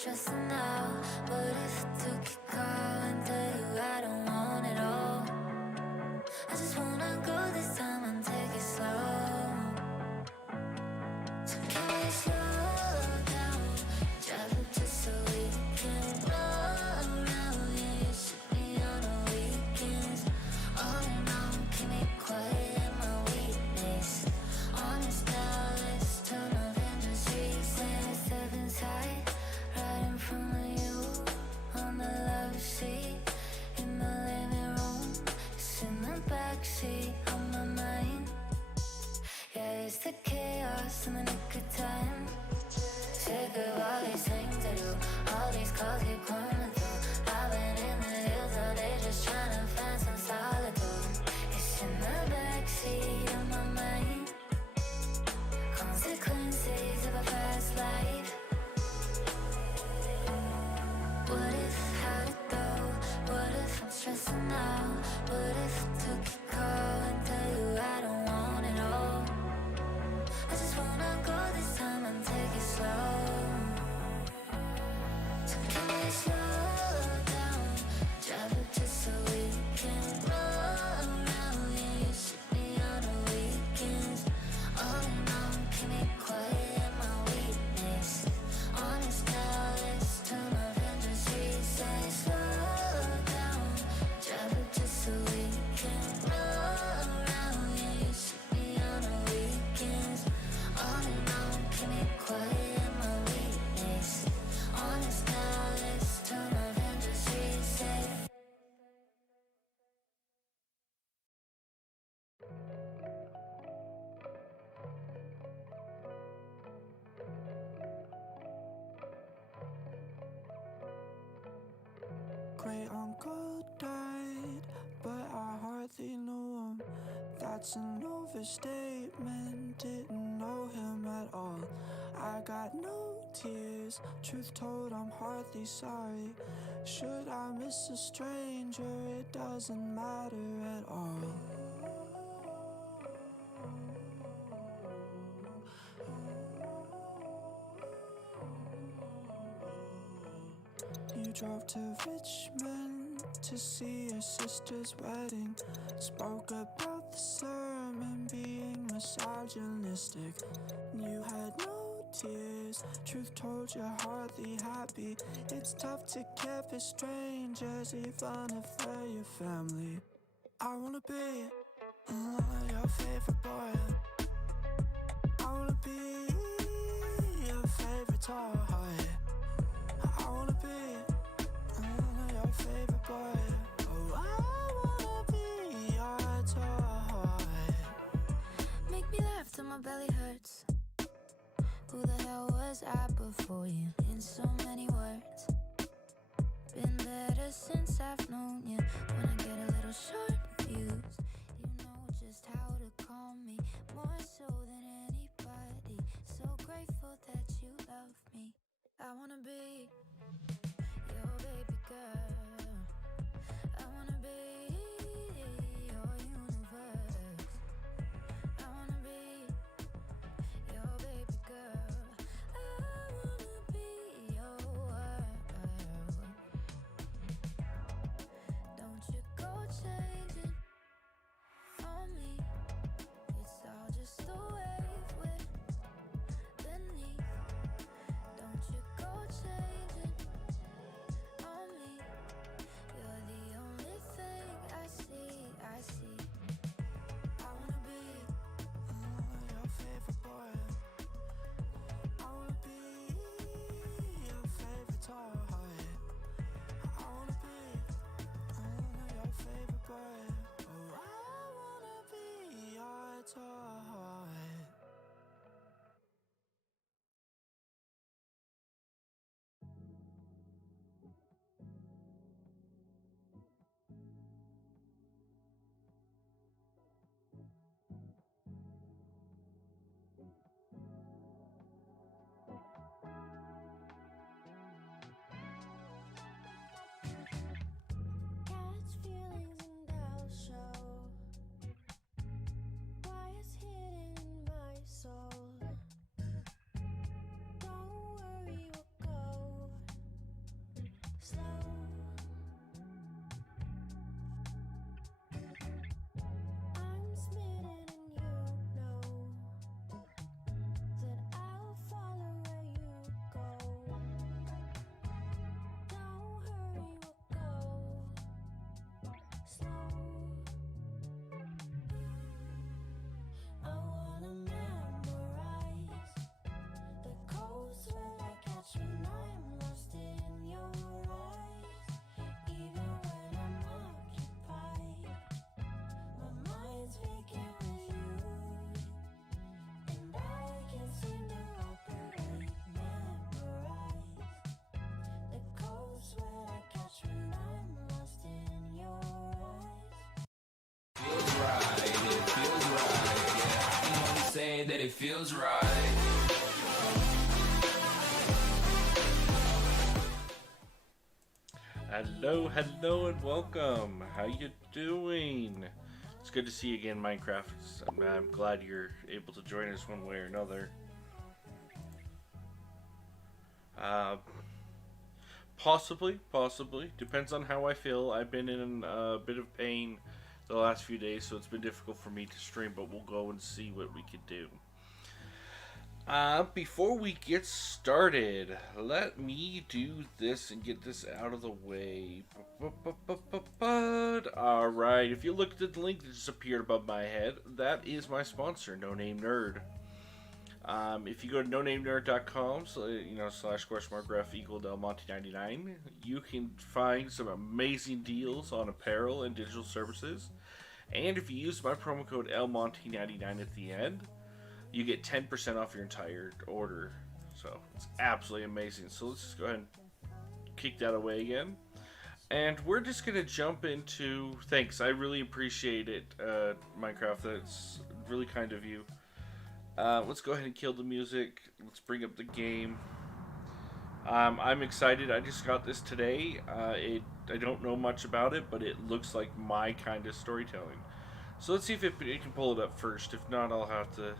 stressing out? What if I took your call and tell you I don't want it all? I just wanna go this time and take it slow. So can we slow down? Drive up just so we can roll around. Yeah, you shoot me on the weekends. On and on, keep me quiet in my weakness. Honest now, let's turn off industries. Step inside, right in front of you, on the love seat, in the living room. It's in the backseat of my mind. Yeah, it's the chaos in the nick of time. Sick of all these things to do, all these calls keep coming through. I've been in the hills all day just trying to find some solitude. It's in the backseat of my mind. Consequences of a past life. What if I had to go? What if I'm stressing out? What if I took your call and tell you I don't want it all? I just wanna go this time and take it slow. So can we slow down? Drive up just so we can roll around. Yeah, you shoot me on the weekends. On and on, keep me quiet in my weakness. Honest now, let's turn off industries. Say slow down. Drive up just so we can roll around. Yeah, you shoot me on the weekends. On and on, keep me quiet in my weakness. Honest now, let's turn off industries. Say Great uncle died, but I hardly knew him. That's an overstatement, didn't know him at all. I got no tears, truth told I'm hardly sorry. Should I miss a stranger, it doesn't matter at all. You drove to Richmond to see your sister's wedding. Spoke about the sermon being misogynistic. You had no tears, truth told you're hardly happy. It's tough to care for strangers even if they're your family. I wanna be your favorite boy. I wanna be your favorite toy. I wanna be your favorite boy. Oh, I wanna be your toy. make me laugh till my belly hurts. Who the hell was I before you? In so many words. Been better since I've known you. When I get a little short fused, you know just how to calm me. More so than anybody. So grateful that you love me. I wanna be your baby girl. I wanna be your universe. I wanna be your baby girl. I wanna be your world. Don't you go changing on me. It's all just a wave with beneath. Don't you go changing on me. You're the only thing I it feels right. Hello, and welcome. How you doing? It's good to see you again, Minecraft. I'm glad you're able to join us one way or another. Possibly. Depends on how I feel. I've been in a bit of pain the last few days, so it's been difficult for me to stream, but we'll go and see what we can do. Before we get started, let me do this and get this out of the way. Alright, if you looked at the link that just appeared above my head, that is my sponsor, No Name Nerd. If you go to nonamenerd.com, /markgraph equal Delmonte99, you can find some amazing deals on apparel and digital services. And if you use my promo code LMonte99 at the end, you get 10% off your entire order. So it's absolutely amazing. So let's just go ahead and kick that away again. And we're just going to jump into... Thanks, I really appreciate it, Minecraft. That's really kind of you. Let's go ahead and kill the music. Let's bring up the game. I'm excited. I just got this today. I don't know much about it, but it looks like my kind of storytelling. So let's see if it can pull it up first. If not, I'll have to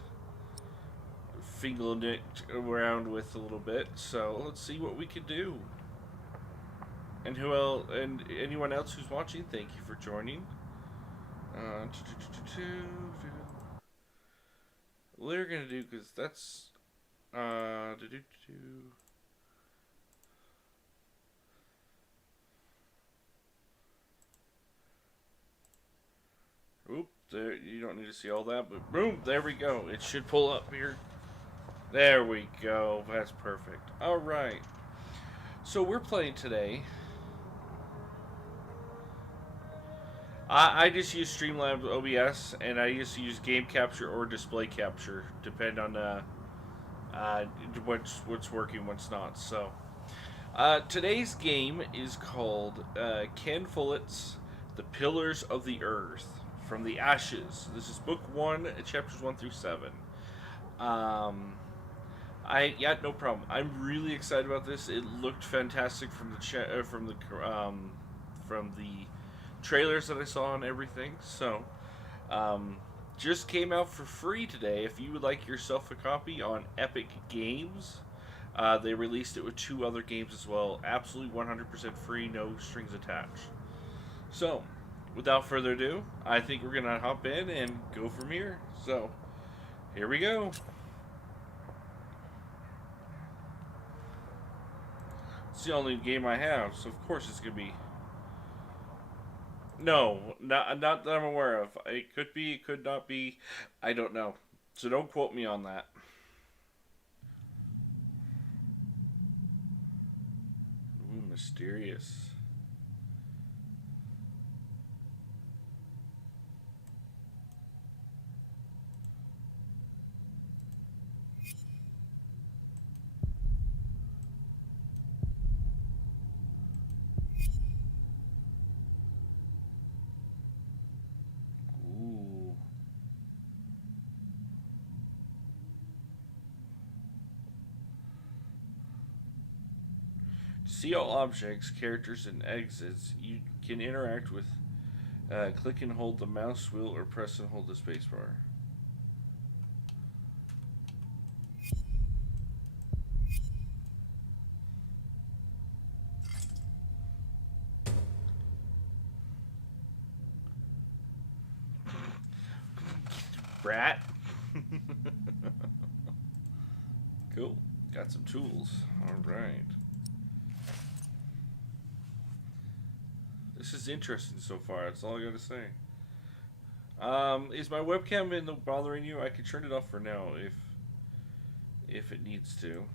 finger it around with a little bit. So let's see what we can do. And who else? And anyone else who's watching, thank you for joining. What we're gonna do, because that's Oop, there, you don't need to see all that, but boom, there we go. It should pull up here. There we go. That's perfect. Alright. So we're playing today. I just use Streamlabs OBS, and I just use game capture or display capture, depend on what's working, what's not. So today's game is called Ken Follett's The Pillars of the Earth from the Ashes. This is book 1, chapters 1 through 7. No problem. I'm really excited about this. It looked fantastic from the trailers that I saw and everything. So, just came out for free today. If you would like yourself a copy on Epic Games, they released it with 2 other games as well. Absolutely 100% free, no strings attached. So, without further ado, I think we're gonna hop in and go from here. So, here we go. It's the only game I have, so of course it's gonna be. No, not that I'm aware of. It could be, it could not be. I don't know. So don't quote me on that. Ooh, mysterious. Ooh. To see all objects, characters, and exits, you can interact with click and hold the mouse wheel or press and hold the spacebar. Brat. Cool. Got some tools. Alright. This is interesting so far. That's all I gotta say. Is my webcam bothering you? I can turn it off for now if it needs to.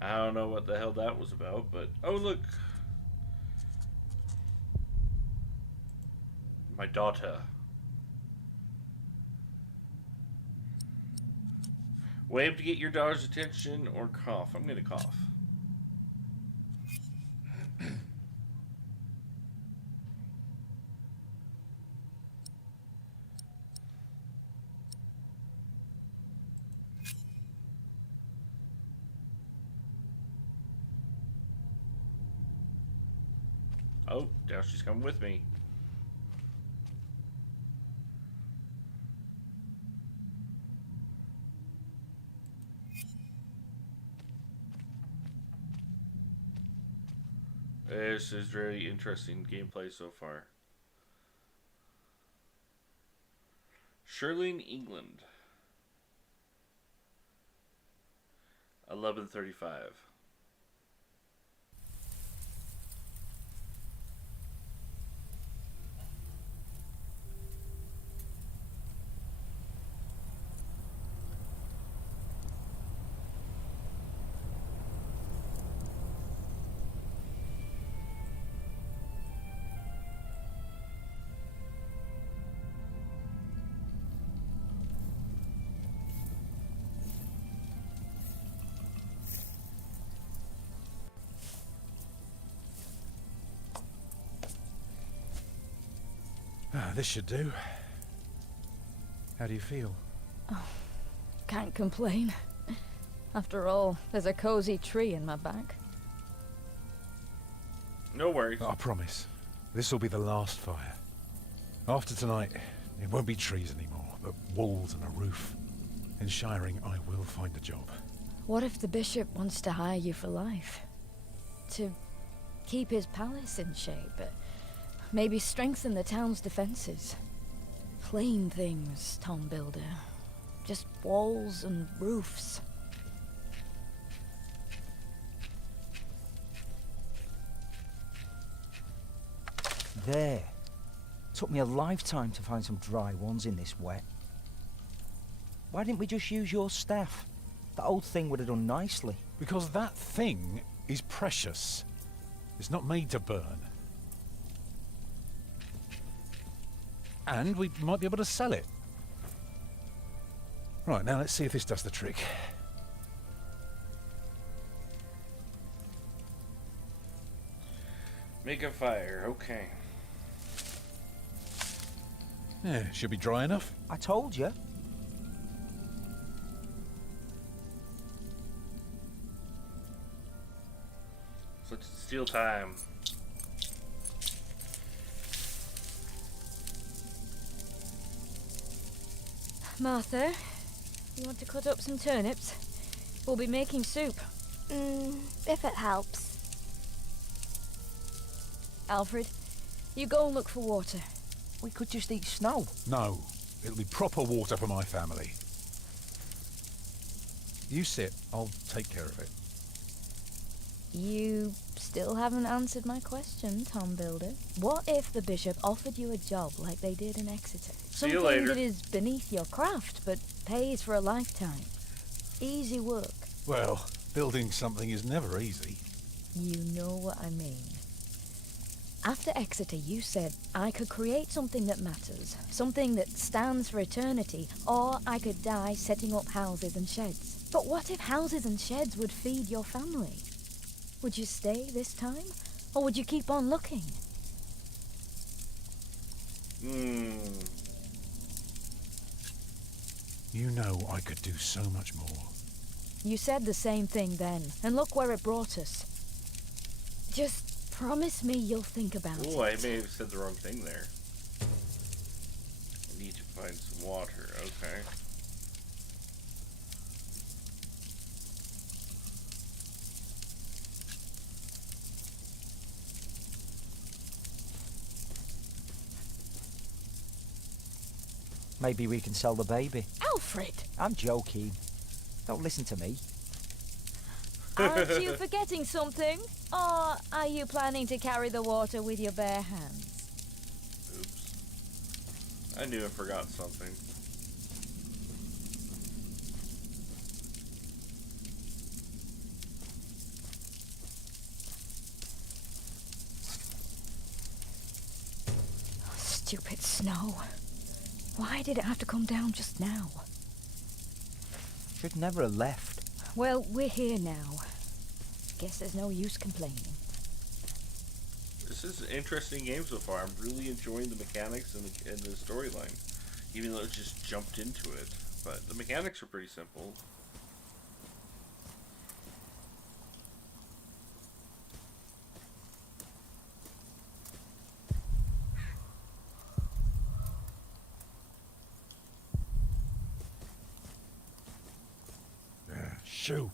I don't know what the hell that was about, but oh look, my daughter. Wave to get your daughter's attention or cough. I'm gonna cough. Oh, now she's coming with me. This is really interesting gameplay so far. Shirley in England. 11:35. This should do. How do you feel? Can't complain. After all, there's a cozy tree in my back. No worries. I promise. This will be the last fire. After tonight, it won't be trees anymore, but walls and a roof. In Shiring, I will find a job. What if the bishop wants to hire you for life? To keep his palace in shape? Maybe strengthen the town's defenses? Plain things, Tom Builder. Just walls and roofs. There. Took me a lifetime to find some dry ones in this wet. Why didn't we just use your staff? That old thing would have done nicely. Because that thing is precious. It's not made to burn. And we might be able to sell it. Right, now let's see if this does the trick. Make a fire, okay. Yeah, should be dry enough. I told you. So it's steal time. Martha, you want to cut up some turnips? We'll be making soup. If it helps. Alfred, you go and look for water. We could just eat snow. No, it'll be proper water for my family. You sit, I'll take care of it. You still haven't answered my question, Tom Builder. What if the bishop offered you a job like they did in Exeter? See you Something later. that is beneath your craft, but pays for a lifetime. Easy work. Well, building something is never easy. You know what I mean. After Exeter, you said I could create something that matters, something that stands for eternity, or I could die setting up houses and sheds. But what if houses and sheds would feed your family? Would you stay this time, or would you keep on looking? You know I could do so much more. You said the same thing then, and look where it brought us. Just promise me you'll think about it. Oh, I may have said the wrong thing there. I need to find some water, okay. Maybe we can sell the baby. Alfred! I'm joking. Don't listen to me. Aren't you forgetting something? Or are you planning to carry the water with your bare hands? Oops. I knew I forgot something. Stupid snow. Why did it have to come down just now? Should never have left. Well, we're here now. Guess there's no use complaining. This is an interesting game so far. I'm really enjoying the mechanics and the storyline, even though it just jumped into it. But the mechanics are pretty simple. Shoo.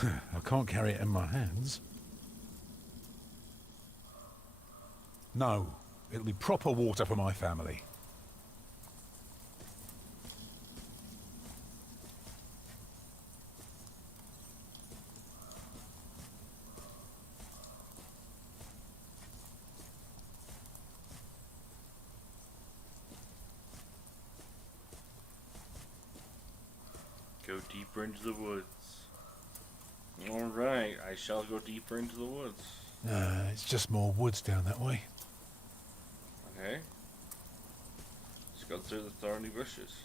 I can't carry it in my hands. No, it'll be proper water for my family. Go deeper into the woods. Alright, I shall go deeper into the woods. It's just more woods down that way. Okay. Let's go through the thorny bushes.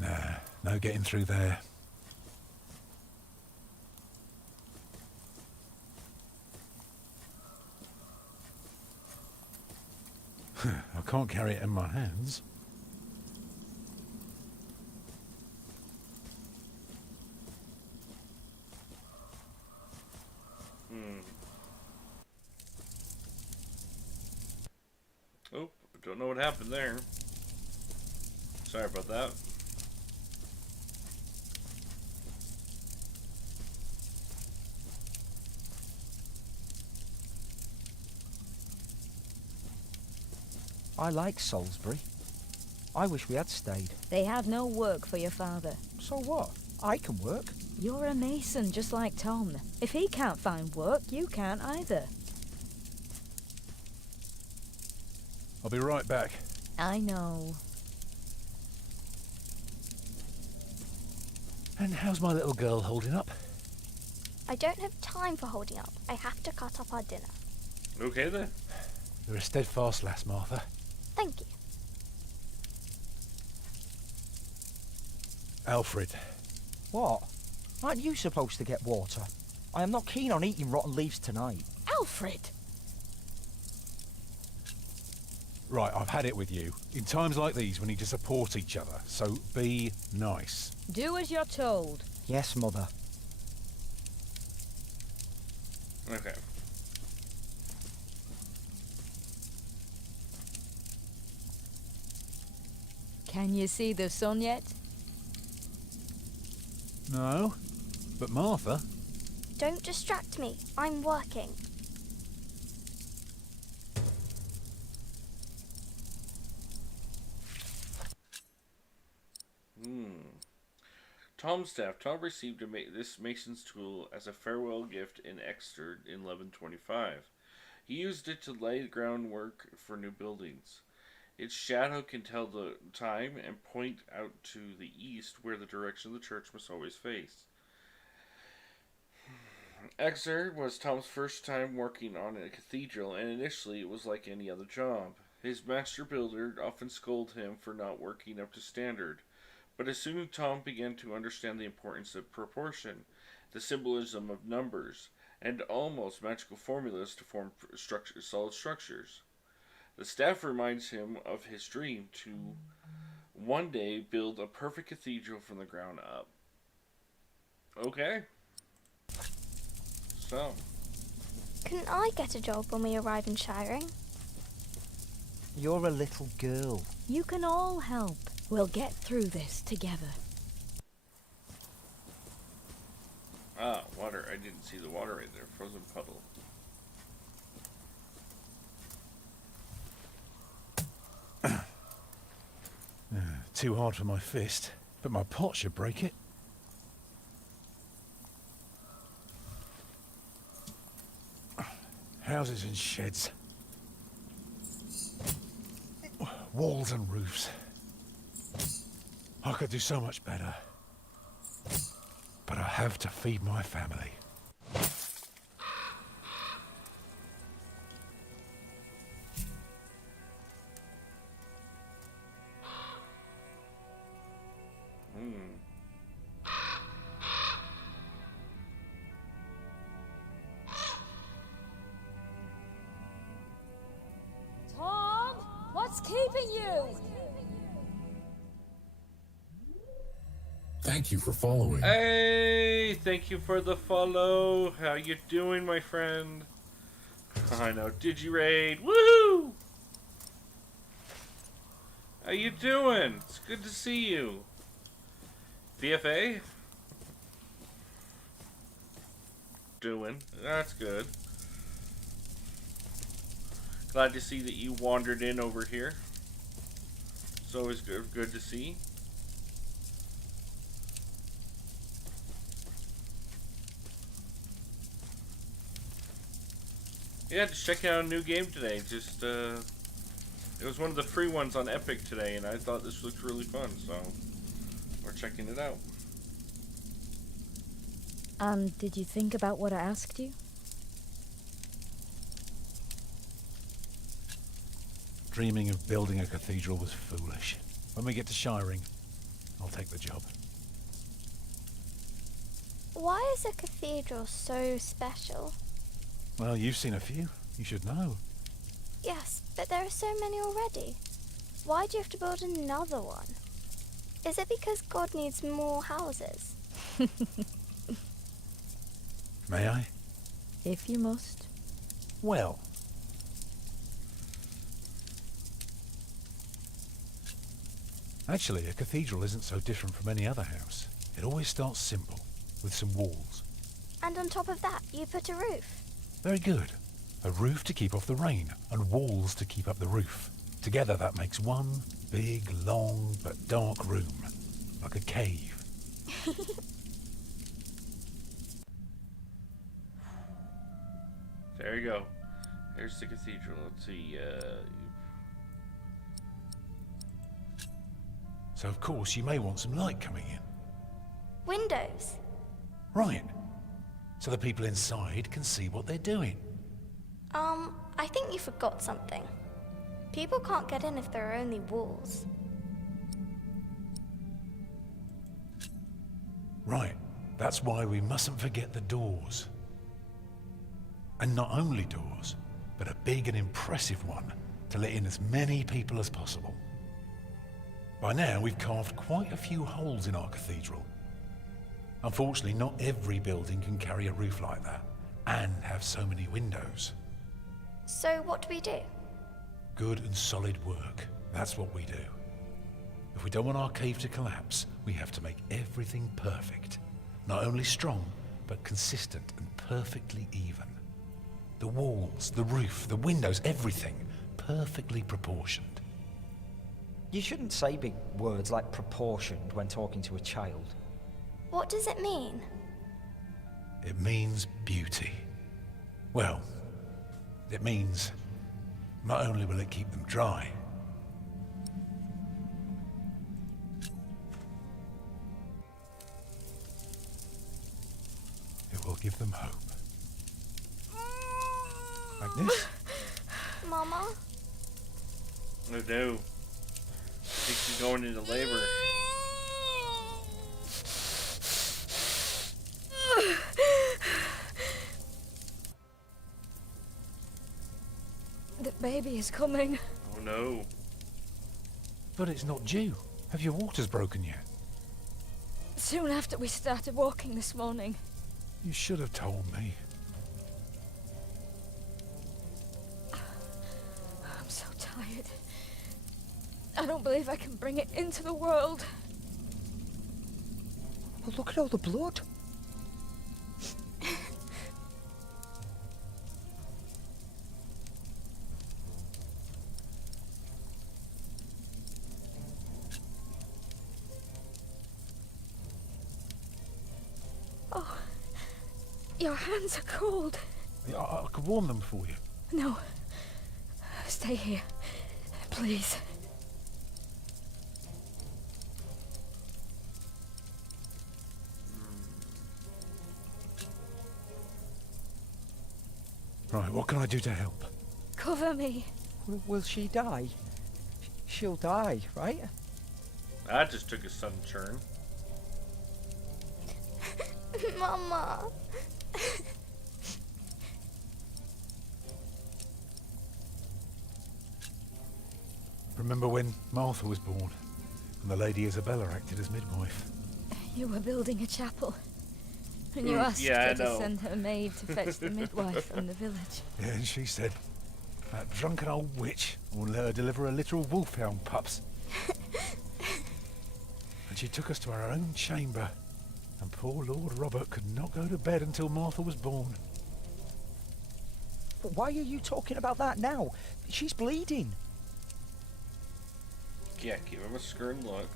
Nah, no getting through there. I can't carry it in my hands. Oh, don't know what happened there. Sorry about that. I like Salisbury. I wish we had stayed. They had no work for your father. So what? I can work. You're a mason just like Tom. If he can't find work, you can't either. I'll be right back. I know. And how's my little girl holding up? I don't have time for holding up. I have to cut up our dinner. Okay then. You're a steadfast lass, Martha. Thank you. Alfred. What? Aren't you supposed to get water? I am not keen on eating rotten leaves tonight. Alfred! Right, I've had it with you. In times like these, we need to support each other, so be nice. Do as you're told. Yes, Mother. Okay. Can you see the sun yet? No, but Martha... Don't distract me. I'm working. Tom's staff. Tom received this mason's tool as a farewell gift in Exeter in 1125. He used it to lay groundwork for new buildings. Its shadow can tell the time and point out to the east where the direction of the church must always face. Exeter was Tom's first time working on a cathedral, and initially it was like any other job. His master builder often scolded him for not working up to standard. But as soon as Tom began to understand the importance of proportion, the symbolism of numbers, and almost magical formulas to form solid structures, the staff reminds him of his dream to one day build a perfect cathedral from the ground up. Okay. So. Couldn't I get a job when we arrive in Shiring? You're a little girl. You can all help. We'll get through this together. Ah, water. I didn't see the water right there. Frozen puddle. Too hard for my fist, but my pot should break it. Houses and sheds. Walls and roofs. I could do so much better. But I have to feed my family. Tom, what's keeping you? Thank you for following. Hey, thank you for the follow. How you doing, my friend? I know, Digiraid. Woohoo! How you doing? It's good to see you. VFA? Doing. That's good. Glad to see that you wandered in over here. It's always good to see. Yeah, just checking out a new game today. Just, it was one of the free ones on Epic today, and I thought this looked really fun, so we're checking it out. And did you think about what I asked you? Dreaming of building a cathedral was foolish. When we get to Shiring, I'll take the job. Why is a cathedral so special? Well, you've seen a few. You should know. Yes, but there are so many already. Why do you have to build another one? Is it because God needs more houses? May I? If you must. Well. Actually, a cathedral isn't so different from any other house. It always starts simple, with some walls. And on top of that, you put a roof. Very good. A roof to keep off the rain, and walls to keep up the roof. Together that makes one big, long, but dark room. Like a cave. There you go. There's the cathedral. Let's see, So of course you may want some light coming in. Windows. Right. So the people inside can see what they're doing. I think you forgot something. People can't get in if there are only walls. Right. That's why we mustn't forget the doors. And not only doors, but a big and impressive one to let in as many people as possible. By now, we've carved quite a few holes in our cathedral. Unfortunately, not every building can carry a roof like that and have so many windows. So what do we do? Good and solid work. That's what we do. If we don't want our cave to collapse, we have to make everything perfect. Not only strong, but consistent and perfectly even. The walls, the roof, the windows, everything perfectly proportioned. You shouldn't say big words like proportioned when talking to a child. What does it mean? It means beauty. Well, it means not only will it keep them dry, it will give them hope. Like this? Mama? oh no. I think she's going into labor. The baby is coming. Oh no. But it's not due. Have your waters broken yet? Soon after we started walking this morning. You should have told me. I'm so tired. I don't believe I can bring it into the world. Well, look at all the blood. Oh, your hands are cold. I could warm them for you. No, stay here, please. Right, what can I do to help? Cover me. Will she die? She'll die, right? That just took a sudden turn. Mama. Remember when Martha was born and the Lady Isabella acted as midwife? You were building a chapel. And you asked yeah, her I to know. send her maid to fetch the midwife from the village. Yeah, and she said, that drunken old witch won't let her deliver a litter of wolfhound pups. And she took us to our own chamber, and poor Lord Robert could not go to bed until Martha was born. But why are you talking about that now? She's bleeding. Yeah, give him a skern look.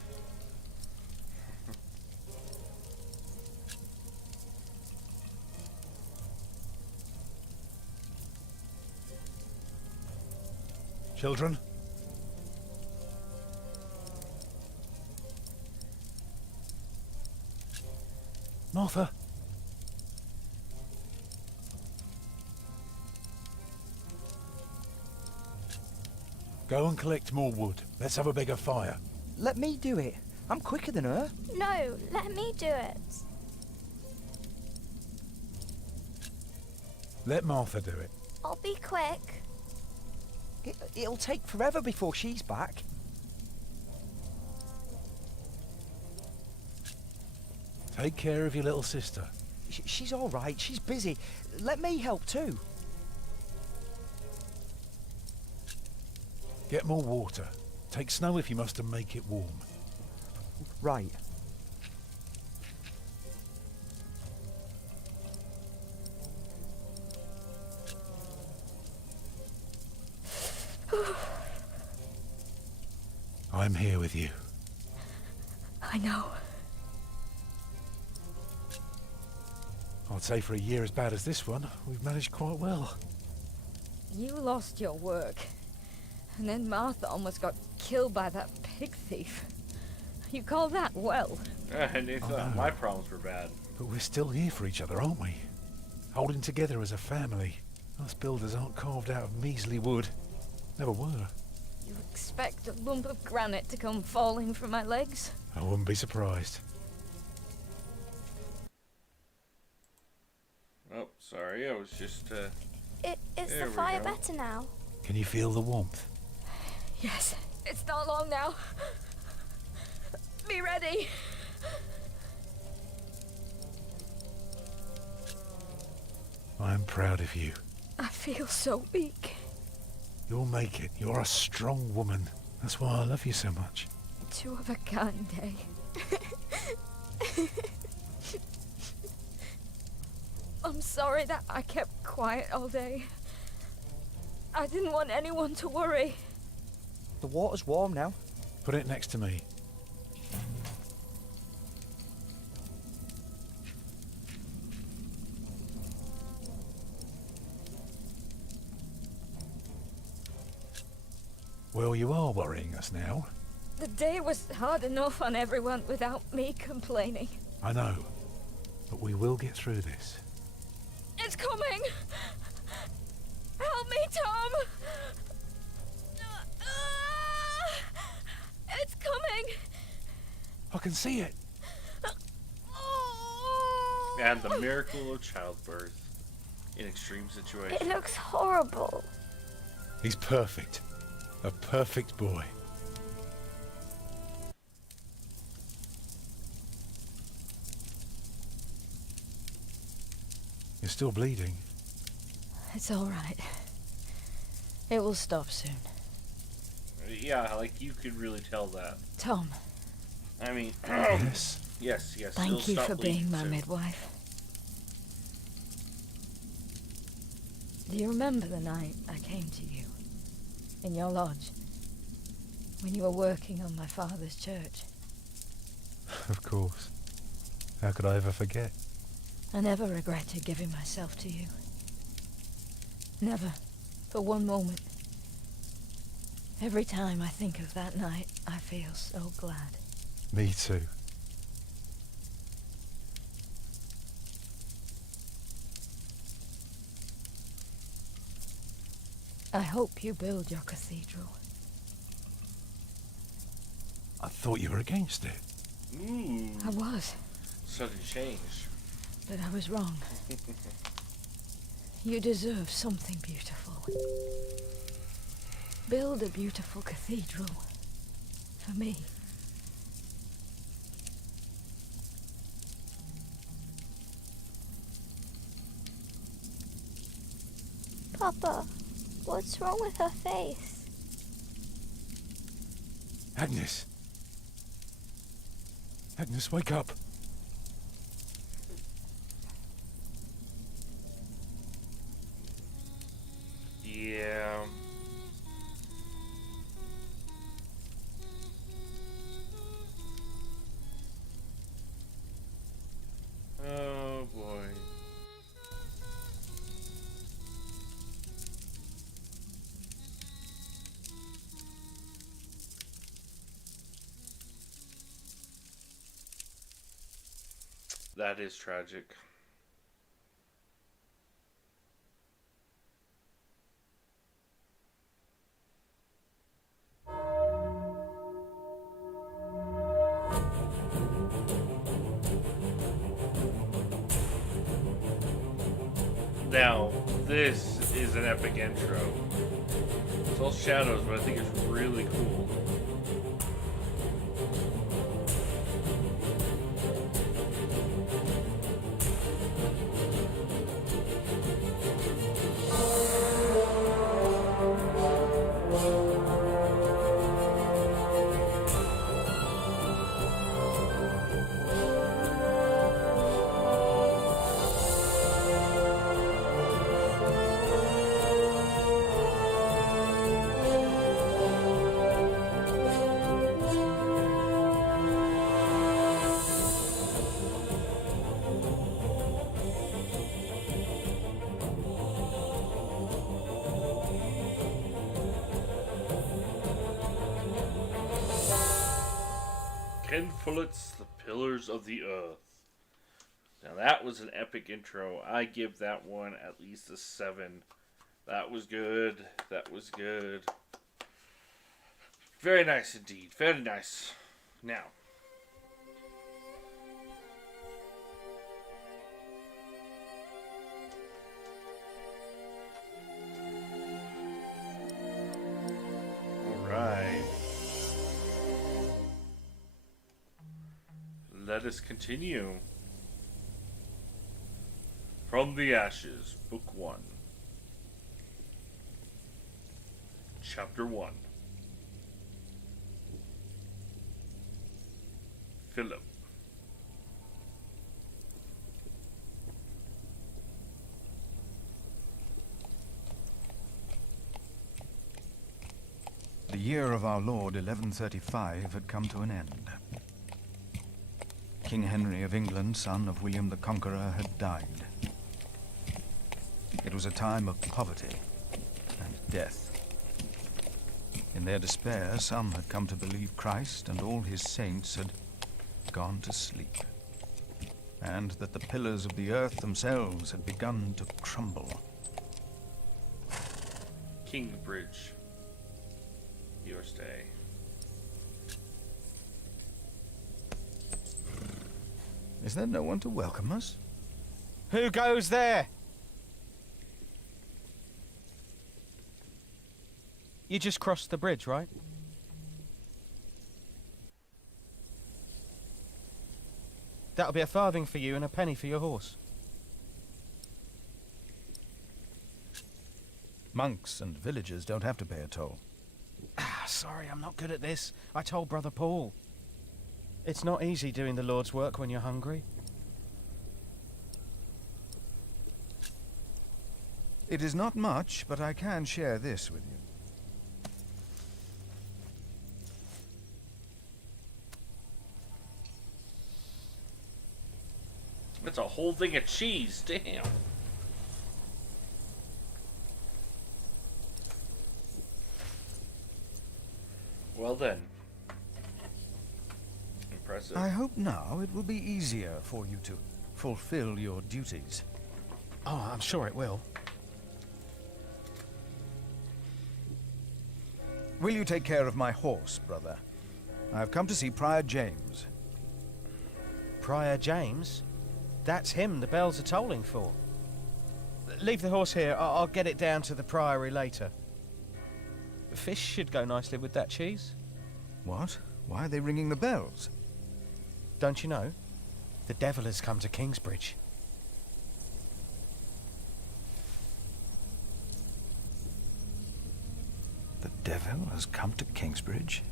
Children? Martha? Go and collect more wood. Let's have a bigger fire. Let me do it. I'm quicker than her. No, let me do it. Let Martha do it. I'll be quick. It'll take forever before she's back. Take care of your little sister. She's all right. She's busy. Let me help too. Get more water. Take snow if you must and make it warm. Right. I'm here with you. I know. I'd say for a year as bad as this one, we've managed quite well. You lost your work. And then Martha almost got killed by that pig thief. You call that well? And he thought my problems were bad. But we're still here for each other, aren't we? Holding together as a family. Us builders aren't carved out of measly wood. Never were. You expect a lump of granite to come falling from my legs? I wouldn't be surprised. Oh, sorry, I was just, Is There the we fire go. better now? Can you feel the warmth? Yes. It's not long now. Be ready. I am proud of you. I feel so weak. You'll make it. You're a strong woman. That's why I love you so much. Two of a kind, eh? I'm sorry that I kept quiet all day. I didn't want anyone to worry. The water's warm now. Put it next to me. Well, you are worrying us now. The day was hard enough on everyone without me complaining. I know. But we will get through this. It's coming! Help me, Tom! It's coming! I can see it. and the miracle of childbirth in extreme situations. It looks horrible. He's perfect. A perfect boy. You're still bleeding. It's all right. It will stop soon. Yeah, like you could really tell that. Tom, I mean, Yes. yes, yes. thank it'll you stop for bleeding being my soon. midwife. Do you remember the night I came to you? In your lodge? When you were working on my father's church? Of course. How could I ever forget? I never regretted giving myself to you. Never. For one moment. Every time I think of that night, I feel so glad. Me too. I hope you build your cathedral. I thought you were against it. Ooh, I was, sudden change. but I was wrong. You deserve something beautiful. Build a beautiful cathedral. For me. Papa, what's wrong with her face? Agnes. Agnes, wake up. Yeah. Oh boy. That is tragic. Now, this is an epic intro. It's all shadows, but I think it's really cool. Ken Follett's The Pillars of the Earth. Now that was an epic intro. I give that one at least a 7. That was good. That was good. Very nice indeed. Very nice. Now. Alright. Let us continue. From the Ashes, Book 1. Chapter 1. Philip. The year of our Lord 1135 had come to an end. King Henry of England, son of William the Conqueror, had died. It was a time of poverty and death. In their despair, some had come to believe Christ and all his saints had gone to sleep, and that the pillars of the earth themselves had begun to crumble. Kingsbridge. Your stay. Is there no one to welcome us? Who goes there? You just crossed the bridge, right? That'll be a farthing for you and a penny for your horse. Monks and villagers don't have to pay a toll. Ah, sorry, I'm not good at this. I told Brother Paul. It's not easy doing the Lord's work when you're hungry. It is not much, but I can share this with you. That's a whole thing of cheese. Damn. Well then. Impressive. I hope now it will be easier for you to fulfill your duties. Oh, I'm sure it will. Will you take care of my horse, brother? I have come to see Prior James. Prior James? That's him the bells are tolling for. Leave the horse here. I'll get it down to the priory later. Fish should go nicely with that cheese. What? Why are they ringing the bells? Don't you know? The devil has come to Kingsbridge. The devil has come to Kingsbridge?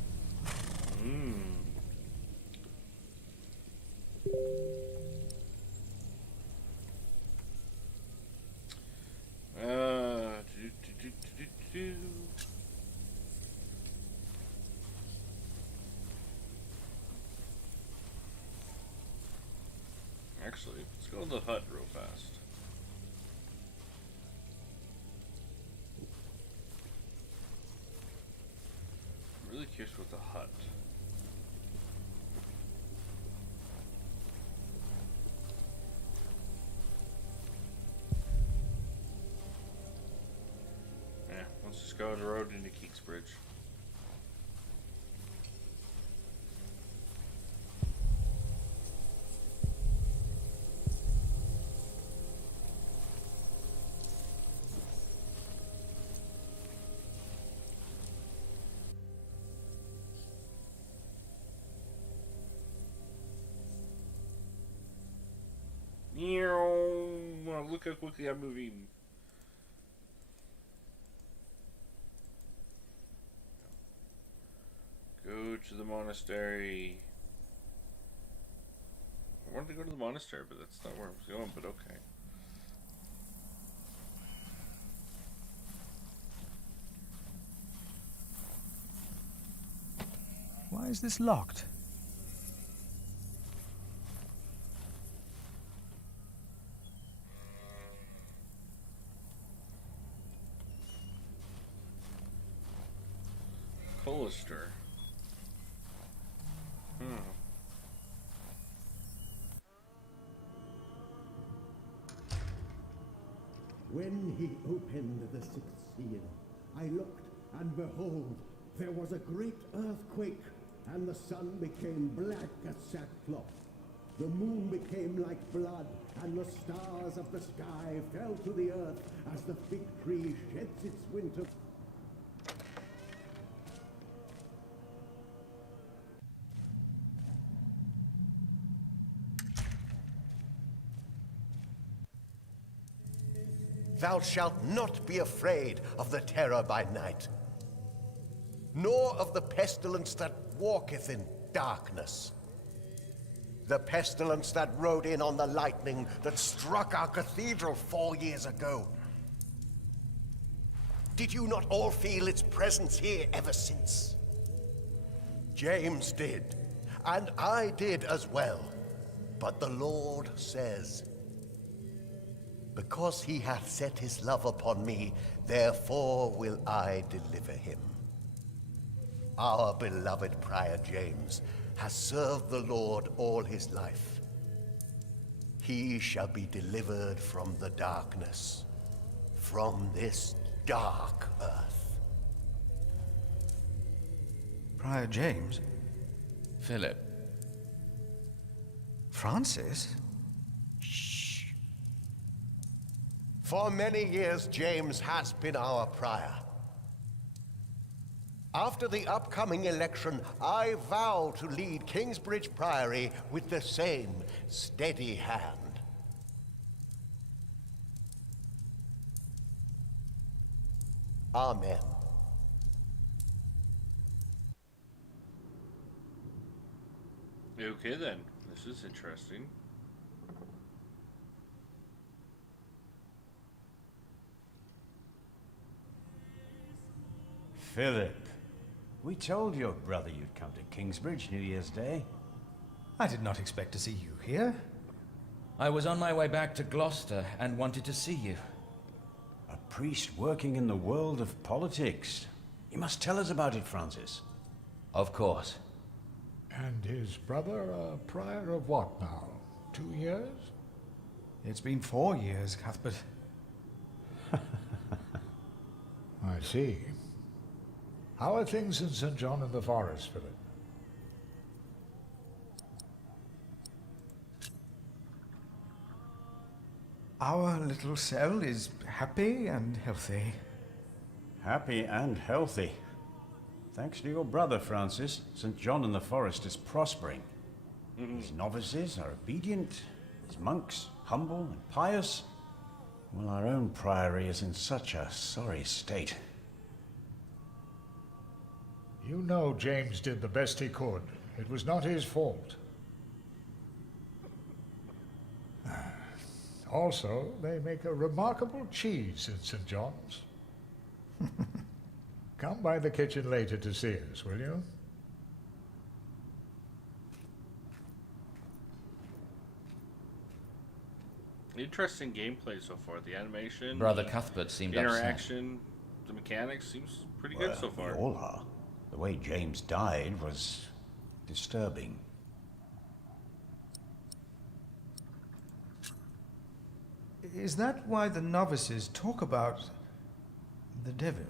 Do. Actually, let's go to the hut real fast. I'm really curious about the hut. Yeah, let's just go on the road into Kingsbridge. Wow, look how quickly I'm moving. Go to the monastery. I wanted to go to the monastery, but that's not where I was going, but okay. Why is this locked? Collister. When he opened the sixth seal, I looked, and behold, there was a great earthquake, and the sun became black as sackcloth. The moon became like blood, and the stars of the sky fell to the earth as the fig tree sheds its winter. Thou shalt not be afraid of the terror by night, nor of the pestilence that walketh in darkness. The pestilence that rode in on the lightning that struck our cathedral 4 years ago. Did you not all feel its presence here ever since? James did, and I did as well. But the Lord says, because he hath set his love upon me, therefore will I deliver him. Our beloved Prior James has served the Lord all his life. He shall be delivered from the darkness, from this dark earth. Prior James? Philip. Francis? For many years, James has been our prior. After the upcoming election, I vow to lead Kingsbridge Priory with the same steady hand. Amen. Okay then, this is interesting. Philip, we told your brother you'd come to Kingsbridge New Year's Day. I did not expect to see you here. I was on my way back to Gloucester and wanted to see you. A priest working in the world of politics. You must tell us about it, Francis. Of course. And his brother a prior of what now? 2 years? It's been 4 years, Cuthbert. I see. How are things in St. John in the Forest, Philip? Our little cell is happy and healthy. Happy and healthy. Thanks to your brother, Francis, St. John in the Forest is prospering. His novices are obedient, his monks humble and pious, while our own priory is in such a sorry state. You know James did the best he could. It was not his fault. Also, they make a remarkable cheese in St. John's. Come by the kitchen later to see us, will you? Interesting gameplay so far. The animation, Brother the Cuthbert seemed interaction, the mechanics seems pretty good so far. We all are. The way James died was disturbing. Is that why the novices talk about the devil?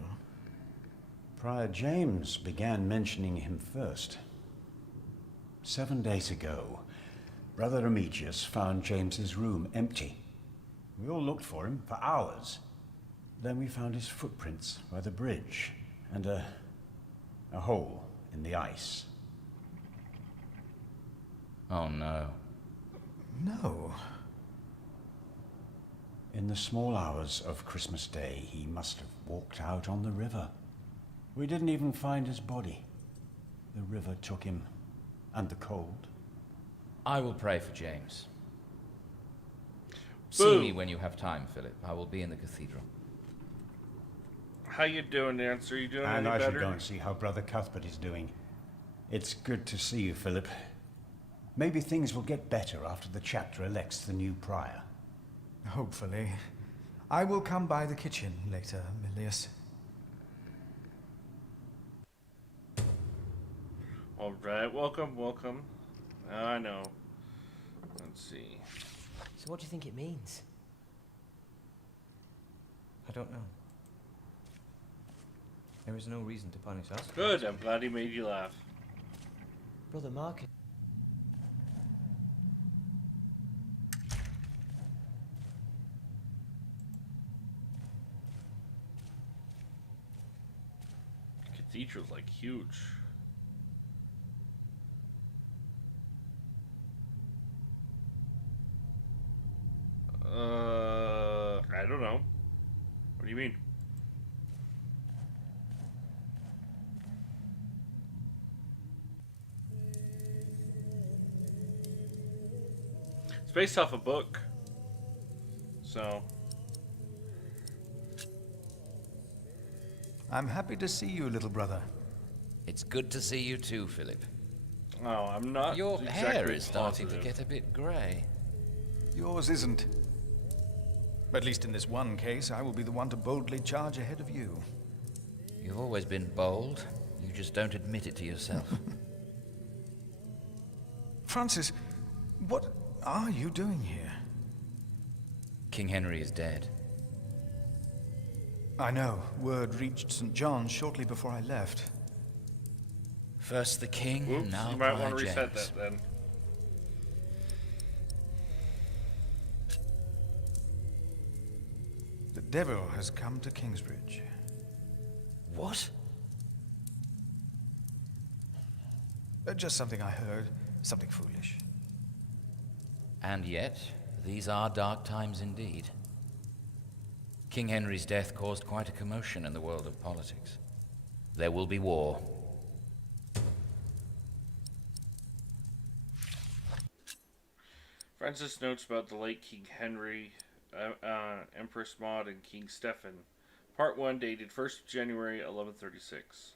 Prior James began mentioning him first. 7 days ago, Brother Remigius found James's room empty. We all looked for him for hours. Then we found his footprints by the bridge and a hole in the ice. Oh no. No. In the small hours of Christmas Day, he must have walked out on the river. We didn't even find his body. The river took him, and the cold. I will pray for James. Boo. See me when you have time, Philip. I will be in the cathedral. How you doing, Nance? Are you doing And any I better? should go and see how Brother Cuthbert is doing. It's good to see you, Philip. Maybe things will get better after the chapter elects the new prior. Hopefully. I will come by the kitchen later, Milius. All right, welcome. I know. Let's see. So what do you think it means? I don't know. There is no reason to punish us. Good, I'm glad he made you laugh. Brother Mark. Cathedral's like huge. I don't know. What do you mean? It's based off a book. So. I'm happy to see you, little brother. It's good to see you too, Philip. Oh, I'm not. Your exactly hair is starting positive. to get a bit grey. Yours isn't. At least in this one case, I will be the one to boldly charge ahead of you. You've always been bold. You just don't admit it to yourself. Francis, what are you doing here? King Henry is dead. I know. Word reached St. John's shortly before I left. First the king, Oops, now you might Prior want to reset James. that then. The devil has come to Kingsbridge. What? Just something I heard. Something foolish. And yet, these are dark times indeed. King Henry's death caused quite a commotion in the world of politics. There will be war. Francis notes about the late King Henry, Empress Maud, and King Stephen. Part 1 dated 1st January 1136.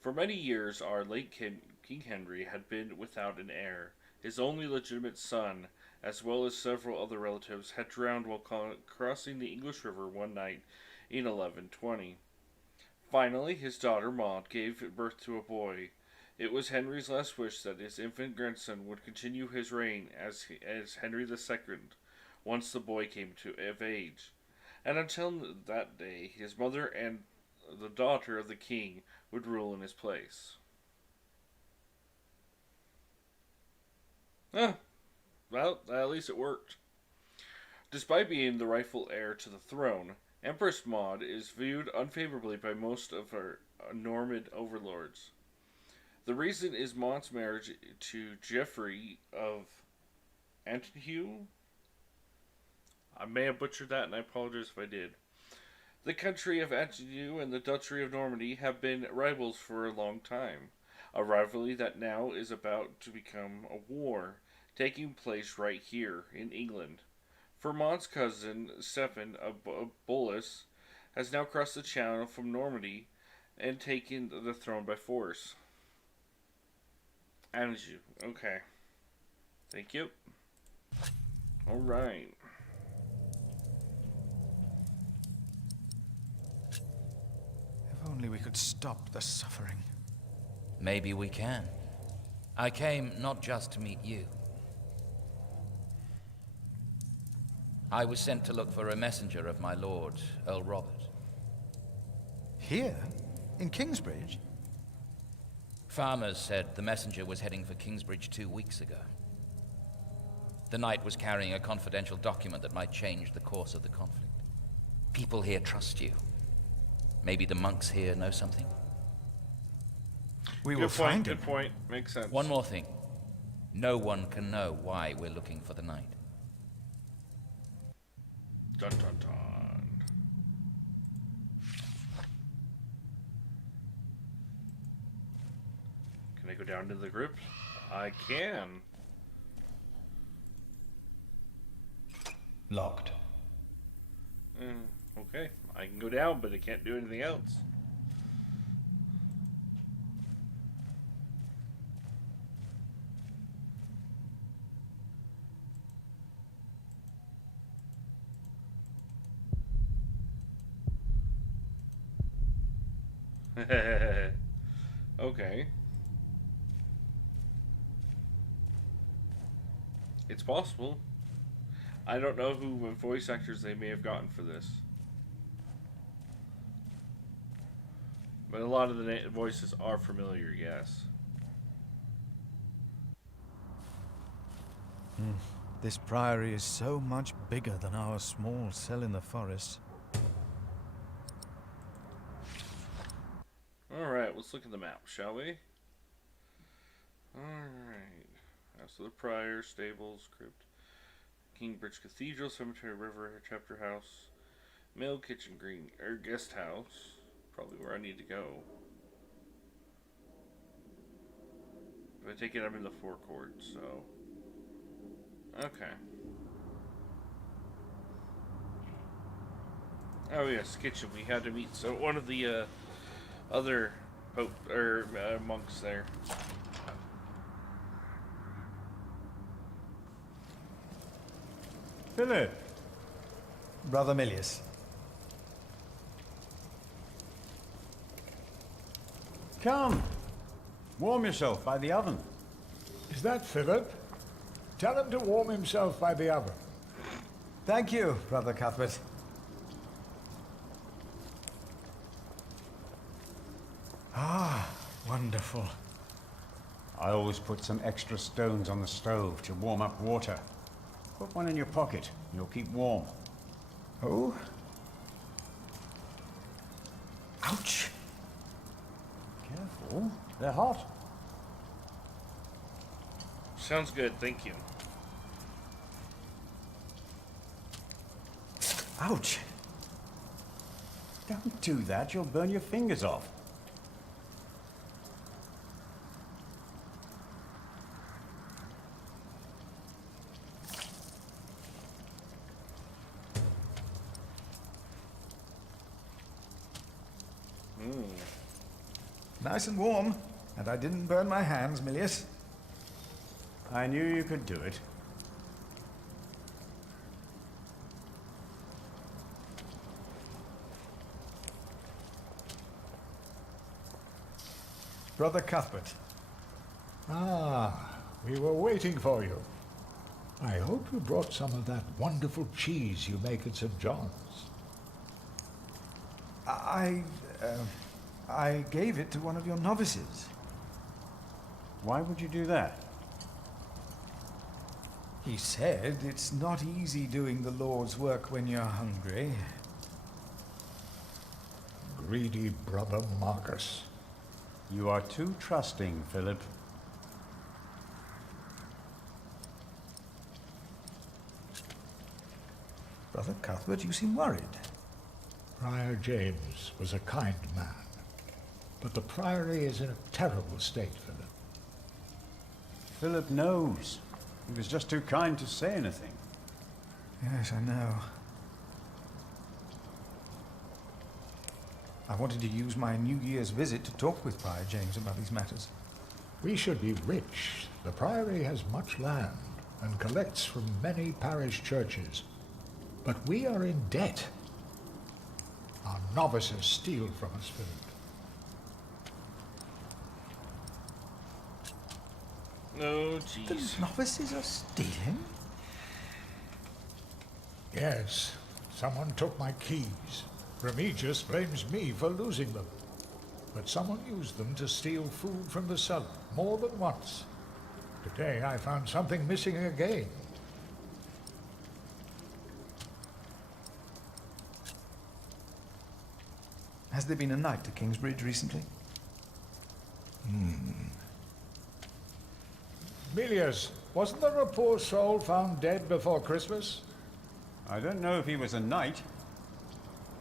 For many years, our late King Henry had been without an heir. His only legitimate son, as well as several other relatives, had drowned while crossing the English River one night in 1120. Finally, his daughter Maud gave birth to a boy. It was Henry's last wish that his infant grandson would continue his reign as Henry II once the boy came of age. And until that day, his mother and the daughter of the king, would rule in his place. Well, at least it worked. Despite being the rightful heir to the throne, Empress Maud is viewed unfavorably by most of her Norman overlords. The reason is Maud's marriage to Geoffrey of Anjou. I may have butchered that, and I apologize if I did. The country of Anjou and the Duchy of Normandy have been rivals for a long time, a rivalry that now is about to become a war, taking place right here in England. For Maud's cousin, Stephen of Blois, has now crossed the channel from Normandy and taken the throne by force. Anjou. Okay. Thank you. Alright. If only we could stop the suffering. Maybe we can. I came not just to meet you. I was sent to look for a messenger of my lord, Earl Robert. Here? In Kingsbridge? Farmers said the messenger was heading for Kingsbridge 2 weeks ago. The knight was carrying a confidential document that might change the course of the conflict. People here trust you. Maybe the monks here know something? We will find him. Good point. Makes sense. One more thing. No one can know why we're looking for the knight. Dun dun dun. Can I go down to the group? I can. Locked. Okay. I can go down, but I can't do anything else. Okay. It's possible. I don't know who voice actors they may have gotten for this. But a lot of the voices are familiar, yes. This priory is so much bigger than our small cell in the forest. Alright, let's look at the map, shall we? Alright. House of the Prior, Stables, Crypt, Kingbridge Cathedral, Cemetery, River, Chapter House, Mill, Kitchen, Green, Guest House. Probably where I need to go. If I take it, I'm in the forecourt, so... Okay. Oh yes, kitchen. We had to meet one of the other pope or monks there. Philip. Brother Milius. Come. Warm yourself by the oven. Is that Philip? Tell him to warm himself by the oven. Thank you, Brother Cuthbert. Ah, wonderful. I always put some extra stones on the stove to warm up water. Put one in your pocket, you'll keep warm. Oh? Ouch! Careful, they're hot. Sounds good, thank you. Ouch! Don't do that, you'll burn your fingers off. Nice and warm, and I didn't burn my hands, Milius. I knew you could do it. Brother Cuthbert. Ah, we were waiting for you. I hope you brought some of that wonderful cheese you make at St. John's. I gave it to one of your novices. Why would you do that? He said it's not easy doing the Lord's work when you're hungry. Greedy brother Marcus. You are too trusting, Philip. Brother Cuthbert, you seem worried. Prior James was a kind man, but the priory is in a terrible state, Philip. Philip knows. He was just too kind to say anything. Yes, I know. I wanted to use my New Year's visit to talk with Prior James about these matters. We should be rich. The priory has much land and collects from many parish churches. But we are in debt. Our novices steal from us, Philip. Oh, jeez. The novices are stealing? Yes, someone took my keys. Remigius blames me for losing them. But someone used them to steal food from the cellar, more than once. Today I found something missing again. Has there been a night to Kingsbridge recently? Milius, wasn't there a poor soul found dead before Christmas? I don't know if he was a knight.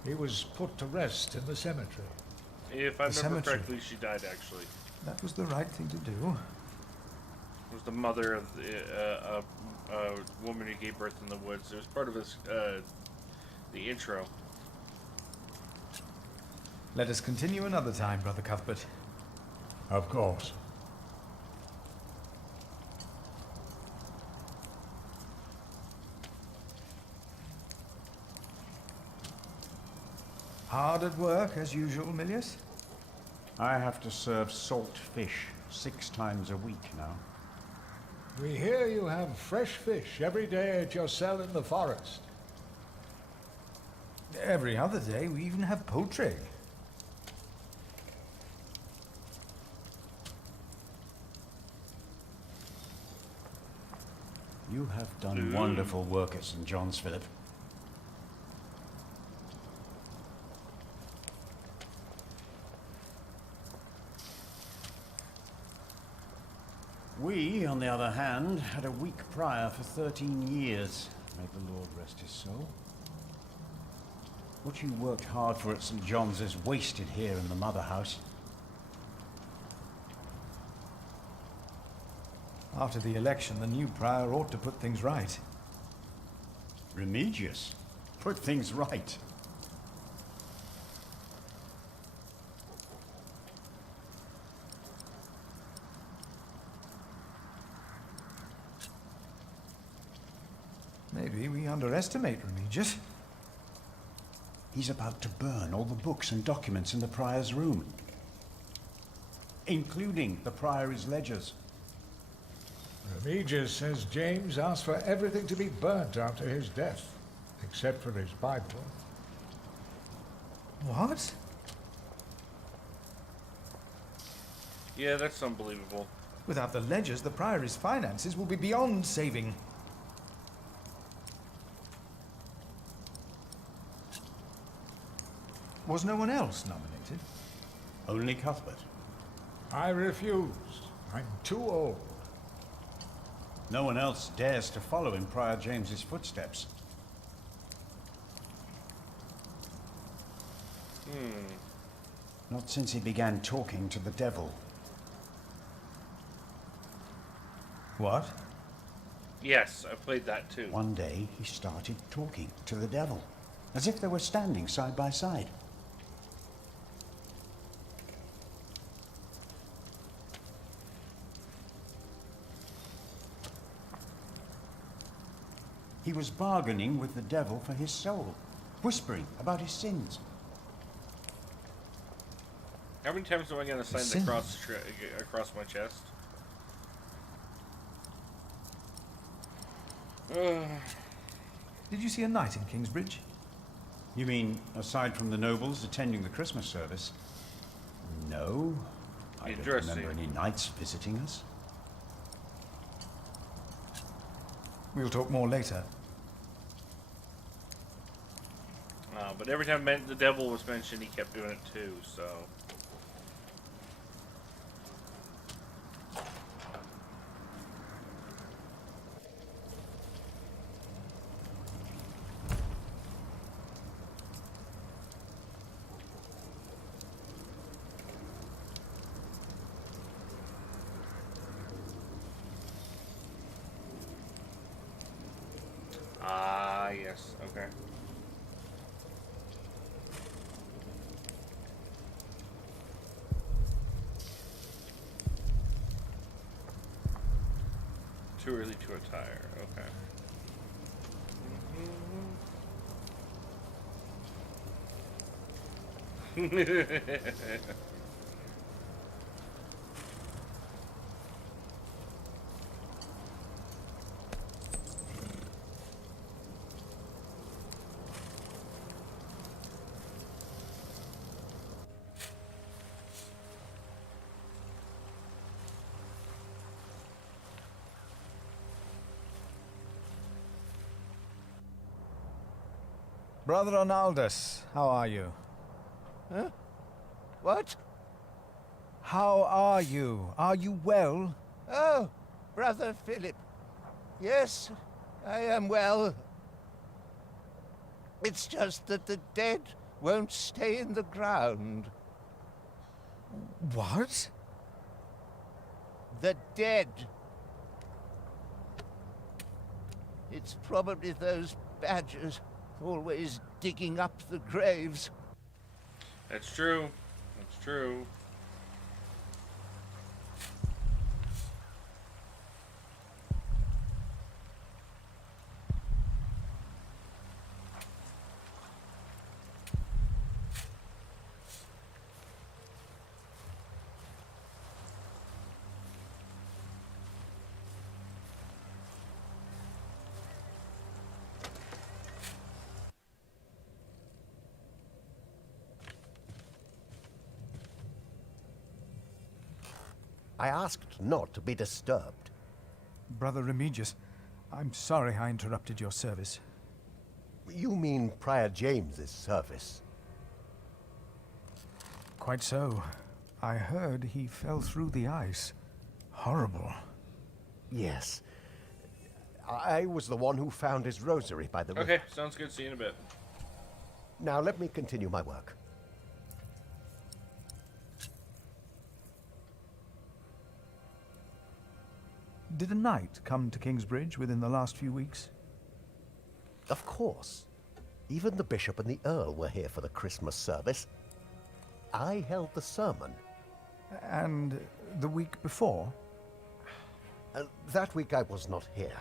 He was put to rest in the cemetery. If I remember cemetery. correctly, she died, actually. That was the right thing to do. It was the mother of a woman who gave birth in the woods. It was part of his, the intro. Let us continue another time, Brother Cuthbert. Of course. Hard at work, as usual, Milius? I have to serve salt fish 6 times a week now. We hear you have fresh fish every day at your cell in the forest. Every other day, we even have poultry. You have done wonderful work at St. John's, Philip. We, on the other hand, had a weak prior for 13 years. May the Lord rest his soul. What you worked hard for at St. John's is wasted here in the mother house. After the election, the new prior ought to put things right. Remigius, put things right. Maybe we underestimate Remigius. He's about to burn all the books and documents in the prior's room, including the priory's ledgers. Remigius says James asked for everything to be burnt after his death, except for his Bible. What? Yeah, that's unbelievable. Without the ledgers, the priory's finances will be beyond saving. Was no one else nominated? Only Cuthbert. I refused. I'm too old. No one else dares to follow in Prior James's footsteps. Not since he began talking to the devil. What? Yes, I played that too. One day he started talking to the devil, as if they were standing side by side. He was bargaining with the devil for his soul, whispering about his sins. How many times am I going to sign the cross across my chest? Did you see a knight in Kingsbridge? You mean, aside from the nobles attending the Christmas service? No. I don't remember any knights visiting us. We'll talk more later. But every time the devil was mentioned, he kept doing it too, so... Ah, yes, okay. Too early to retire, okay. Brother Arnaldus, how are you? Huh? What? How are you? Are you well? Oh, Brother Philip. Yes, I am well. It's just that the dead won't stay in the ground. What? The dead. It's probably those badgers always digging up the graves. That's true. That's true. I asked not to be disturbed. Brother Remigius, I'm sorry I interrupted your service. You mean Prior James's service? Quite so. I heard he fell through the ice. Horrible. Yes. I was the one who found his rosary by the river. Okay, sounds good. See you in a bit. Now let me continue my work. Did a knight come to Kingsbridge within the last few weeks? Of course. Even the bishop and the earl were here for the Christmas service. I held the sermon. And the week before? That week I was not here.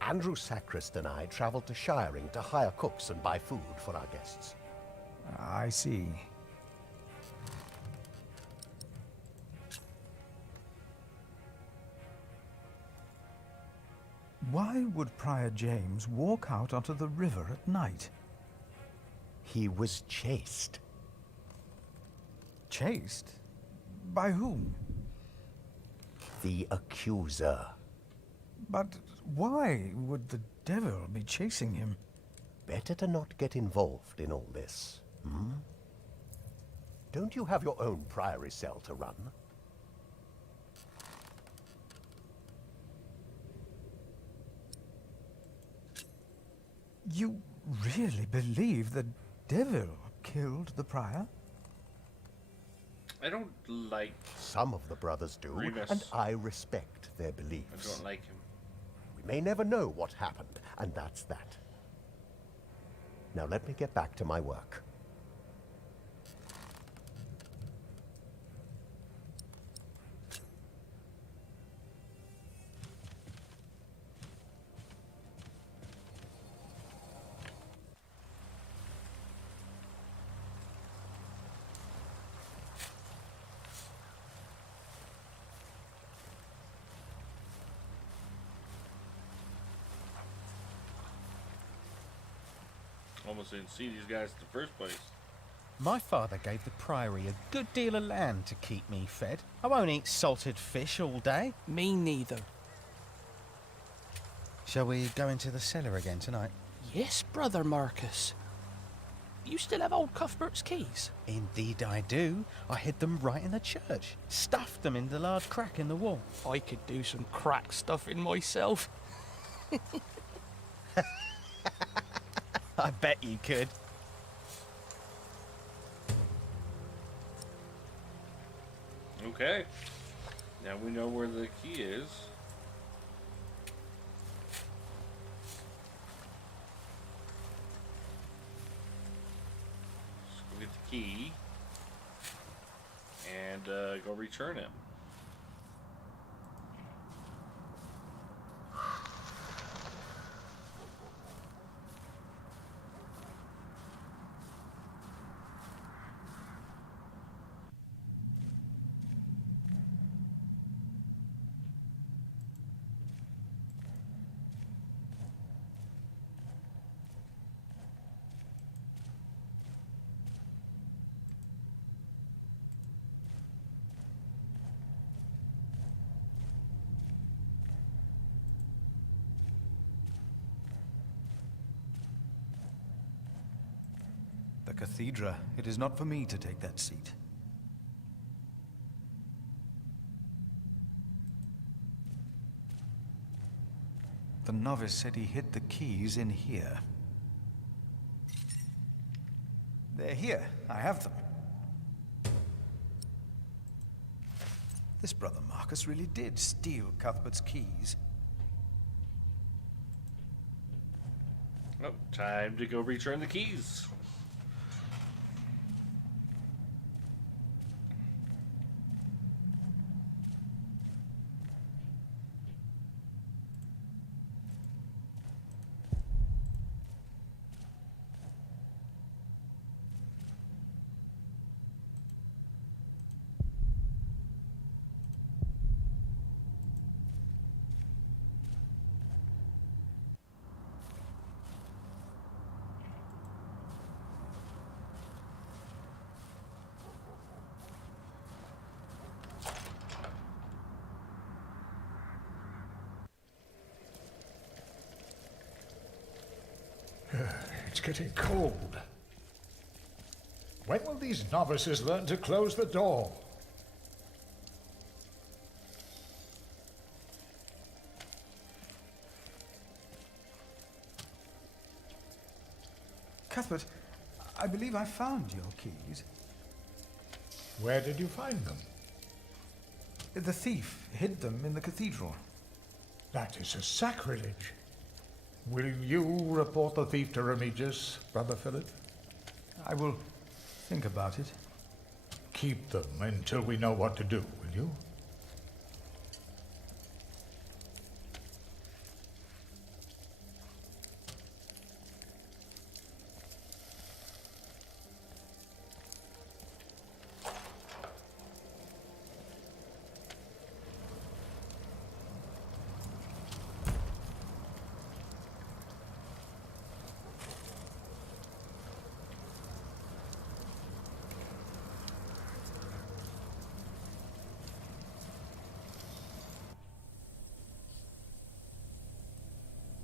Andrew Sacrist and I traveled to Shiring to hire cooks and buy food for our guests. I see. Why would Prior James walk out onto the river at night? He was chased. Chased? By whom? The accuser. But why would the devil be chasing him? Better to not get involved in all this, hmm? Don't you have your own priory cell to run? You really believe the devil killed the prior? I don't like... Some of the brothers do, Remus. and I respect their beliefs. I don't like him. We may never know what happened, and that's that. Now let me get back to my work. Almost didn't see these guys in the first place. My father gave the priory a good deal of land to keep me fed. I won't eat salted fish all day. Me neither. Shall we go into the cellar again tonight? Yes, Brother Marcus. You still have old Cuthbert's keys? Indeed I do. I hid them right in the church. Stuffed them in the large crack in the wall. I could do some crack stuffing myself. I bet you could. Okay. Now we know where the key is. Let's go get the key. And go return it. The cathedra. It is not for me to take that seat. The novice said he hid the keys in here. They're here. I have them. This brother Marcus really did steal Cuthbert's keys. Oh, time to go return the keys. It's getting cold. When will these novices learn to close the door? Cuthbert, I believe I found your keys. Where did you find them? The thief hid them in the cathedral. That is a sacrilege. Will you report the thief to Remigius, Brother Philip? I will think about it. Keep them until we know what to do, will you?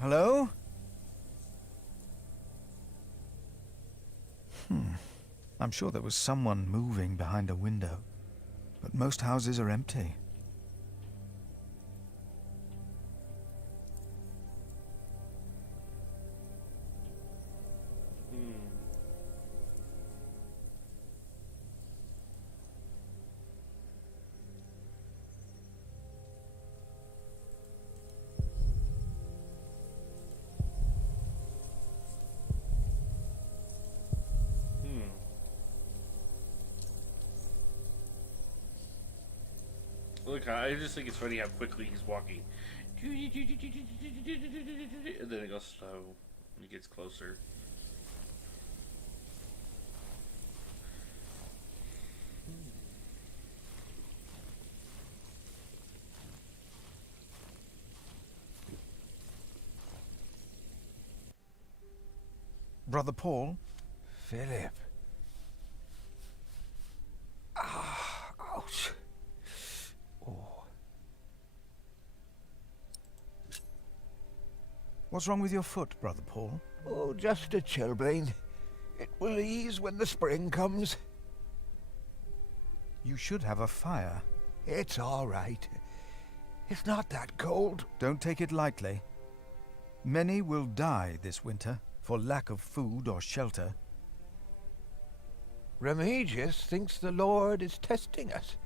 Hello? I'm sure there was someone moving behind a window, but most houses are empty. Look, I just think it's funny how quickly he's walking. And then it goes slow when he gets closer. Brother Paul? Philip. Ah, ouch. Oh. What's wrong with your foot, Brother Paul? Oh, just a chilblain. It will ease when the spring comes. You should have a fire. It's all right. It's not that cold. Don't take it lightly. Many will die this winter for lack of food or shelter. Remigius thinks the Lord is testing us.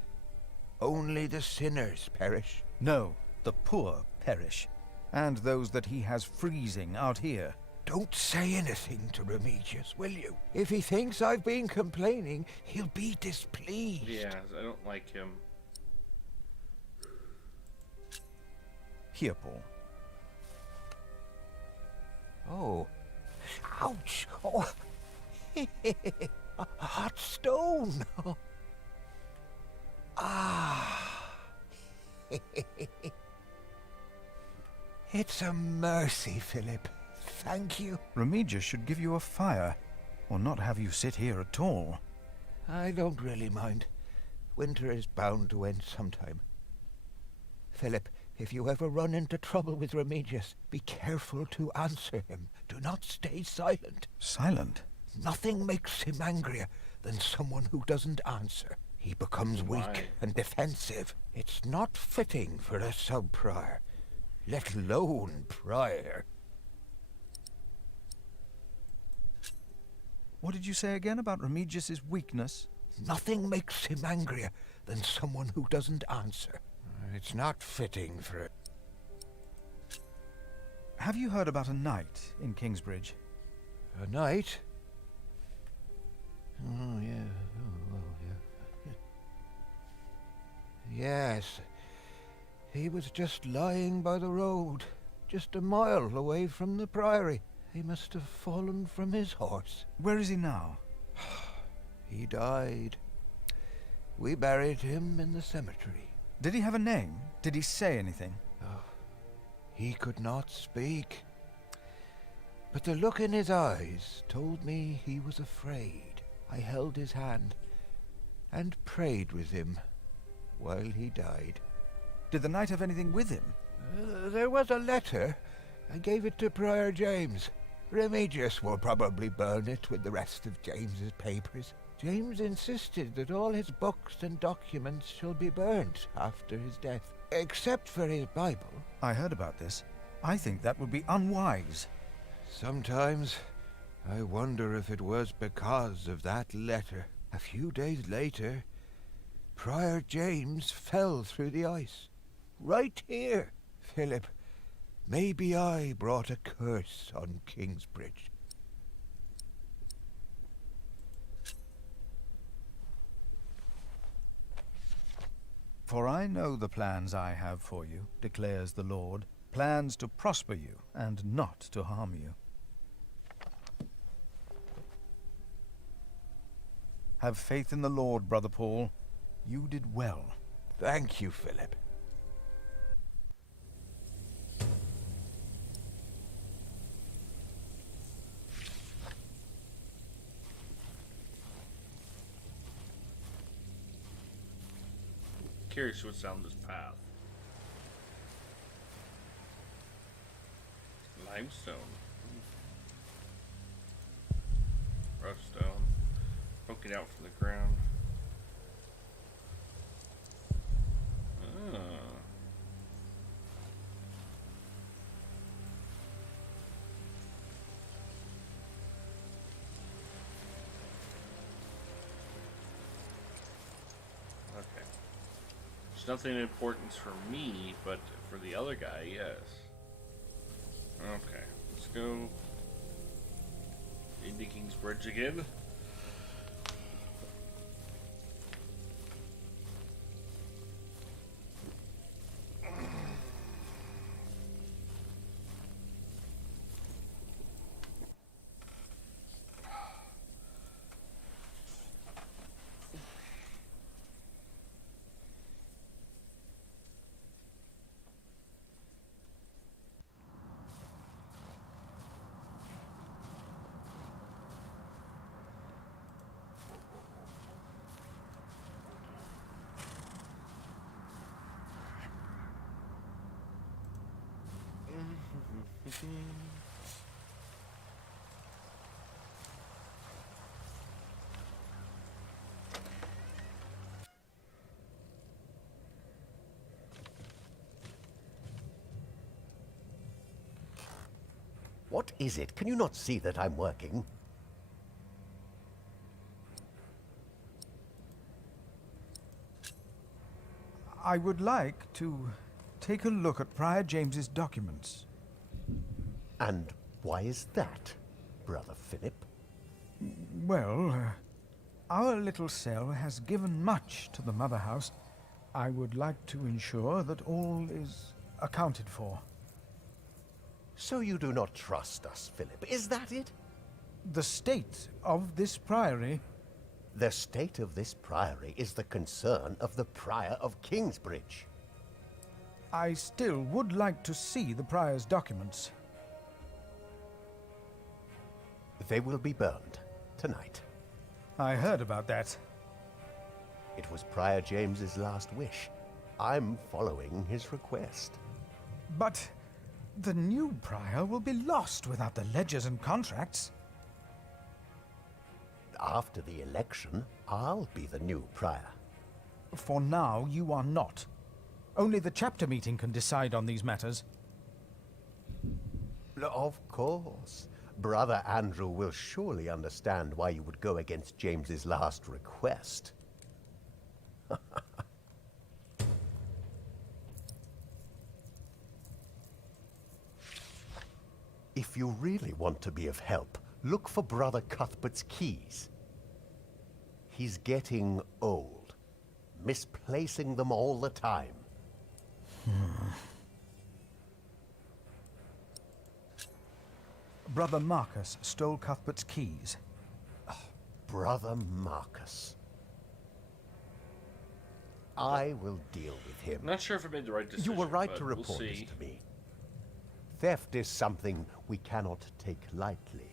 Only the sinners perish. No, the poor perish, and those that he has freezing out here. Don't say anything to Remigius, will you? If he thinks I've been complaining, he'll be displeased. Yeah, I don't like him. Here, Paul. Oh. Ouch! Oh. A hot stone! Ah. It's a mercy, Philip. Thank you. Remigius should give you a fire, or not have you sit here at all. I don't really mind. Winter is bound to end sometime. Philip, if you ever run into trouble with Remigius, be careful to answer him. Do not stay silent. Silent? Nothing makes him angrier than someone who doesn't answer. He becomes weak and defensive. It's not fitting for a sub-prior, let alone prior. What did you say again about Remigius's weakness? Nothing makes him angrier than someone who doesn't answer. It's not fitting for it. Have you heard about a knight in Kingsbridge? A knight? Oh, yeah. Oh, yeah. Yes. He was just lying by the road, just a mile away from the priory. He must have fallen from his horse. Where is he now? He died. We buried him in the cemetery. Did he have a name? Did he say anything? Oh, he could not speak. But the look in his eyes told me he was afraid. I held his hand and prayed with him while he died. Did the knight have anything with him? There was a letter. I gave it to Prior James. Remigius will probably burn it with the rest of James's papers. James insisted that all his books and documents shall be burnt after his death, except for his Bible. I heard about this. I think that would be unwise. Sometimes I wonder if it was because of that letter. A few days later, Prior James fell through the ice. Right here, Philip. Maybe I brought a curse on Kingsbridge. For I know the plans I have for you, declares the Lord, plans to prosper you and not to harm you. Have faith in the Lord, Brother Paul. You did well. Thank you, Philip. Curious what's down this path. Limestone. Rough stone. Poking out from the ground. Ah. Okay. It's nothing of importance for me, but for the other guy, yes. Okay, let's go into Kingsbridge again. What is it? Can you not see that I'm working? I would like to take a look at Prior James's documents. And why is that, Brother Philip? Well, our little cell has given much to the Mother House. I would like to ensure that all is accounted for. So you do not trust us, Philip, is that it? The state of this priory... The state of this priory is the concern of the Prior of Kingsbridge. I still would like to see the prior's documents. They will be burned tonight. I heard about that. It was Prior James's last wish. I'm following his request. But the new prior will be lost without the ledgers and contracts. After the election, I'll be the new prior. For now, you are not. Only the chapter meeting can decide on these matters. Of course. Brother Andrew will surely understand why you would go against James's last request. If you really want to be of help, look for Brother Cuthbert's keys. He's getting old, misplacing them all the time. Brother Marcus stole Cuthbert's keys. Brother Marcus. I will deal with him. I'm not sure if I made the right decision. You were right but to report we'll this see. to me. Theft is something we cannot take lightly.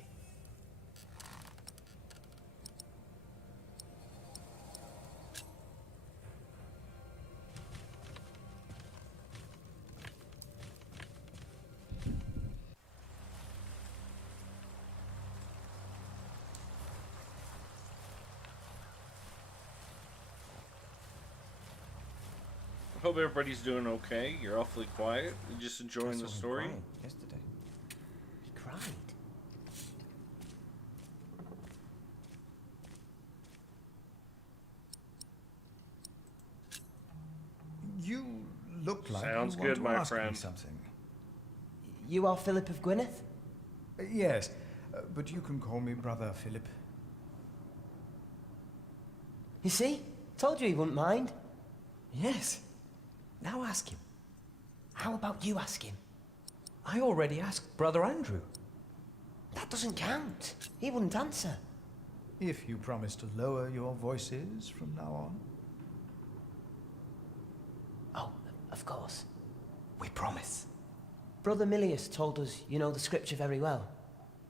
Hope everybody's doing okay. You're awfully quiet. You're just enjoying the story. Yesterday. He cried. You look like Sounds you want good, to my ask me friend. something. You are Philip of Gwynedd? Yes, but you can call me Brother Philip. You see? Told you he wouldn't mind. Yes. Now ask him. How about you ask him? I already asked Brother Andrew. That doesn't count. He wouldn't answer. If you promise to lower your voices from now on. Oh, of course. We promise. Brother Milius told us you know the scripture very well.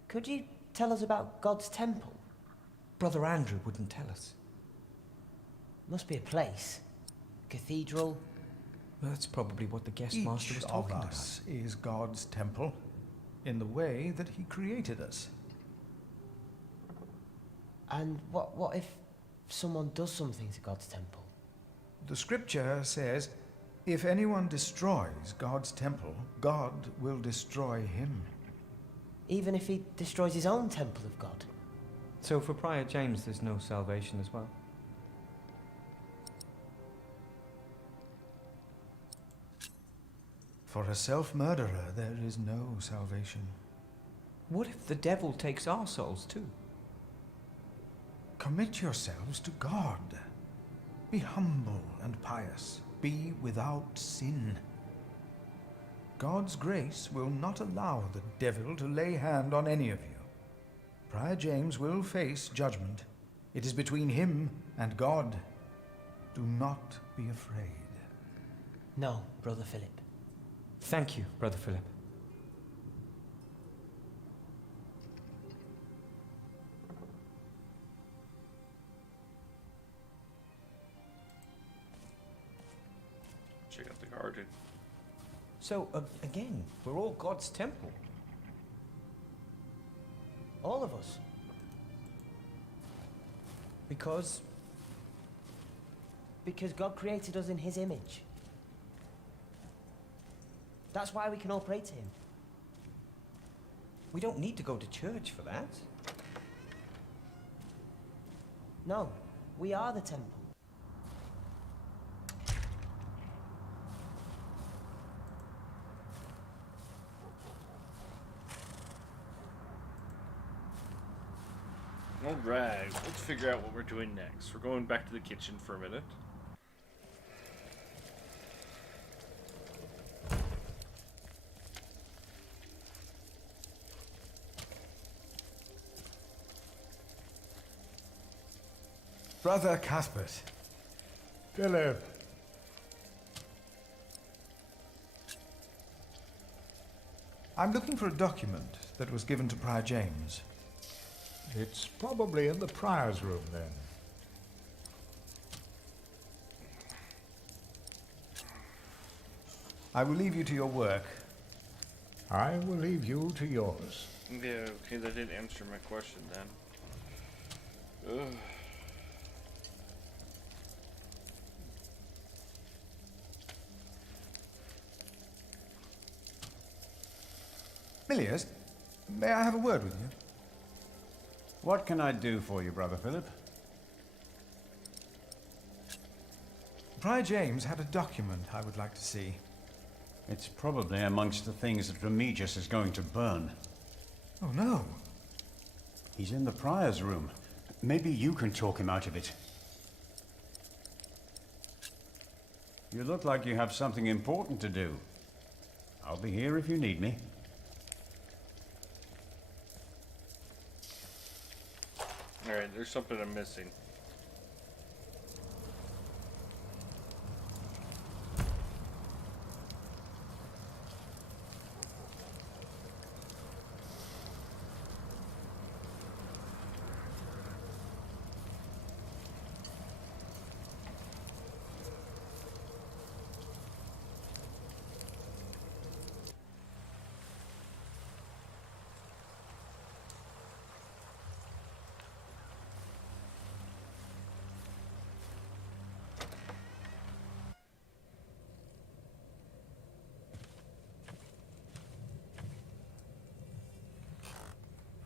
Could you tell us about God's temple? Brother Andrew wouldn't tell us. Must be a place. Cathedral. That's probably what the guest master was Each talking of about. us is God's temple, in the way that he created us. And what if someone does something to God's temple? The scripture says, if anyone destroys God's temple, God will destroy him. Even if he destroys his own temple of God? So for Prior James, there's no salvation as well. For a self-murderer, there is no salvation. What if the devil takes our souls too? Commit yourselves to God. Be humble and pious. Be without sin. God's grace will not allow the devil to lay hand on any of you. Prior James will face judgment. It is between him and God. Do not be afraid. No, Brother Philip. Thank you, Brother Philip. Check out the garden. So, again, we're all God's temple. All of us. Because God created us in his image. That's why we can all pray to him. We don't need to go to church for that. No, we are the temple. Alright, let's figure out what we're doing next. We're going back to the kitchen for a minute. Brother Cuthbert. Philip. I'm looking for a document that was given to Prior James. It's probably in the prior's room, then. I will leave you to your work. I will leave you to yours. Yeah, okay, that did answer my question then. Ugh. Milius, may I have a word with you? What can I do for you, Brother Philip? Prior James had a document I would like to see. It's probably amongst the things that Remigius is going to burn. Oh, no. He's in the prior's room. Maybe you can talk him out of it. You look like you have something important to do. I'll be here if you need me. Alright, there's something I'm missing.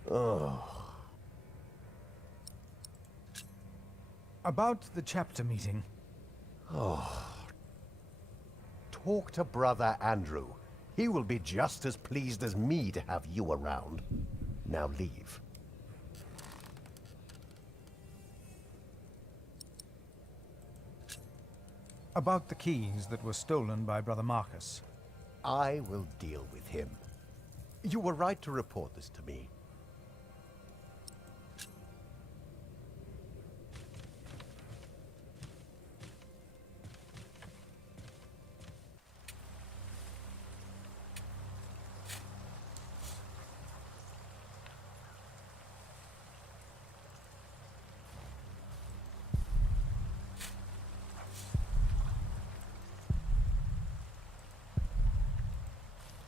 Oh. About the chapter meeting. Oh. Talk to Brother Andrew. He will be just as pleased as me to have you around. Now leave. About the keys that were stolen by Brother Marcus. I will deal with him. You were right to report this to me.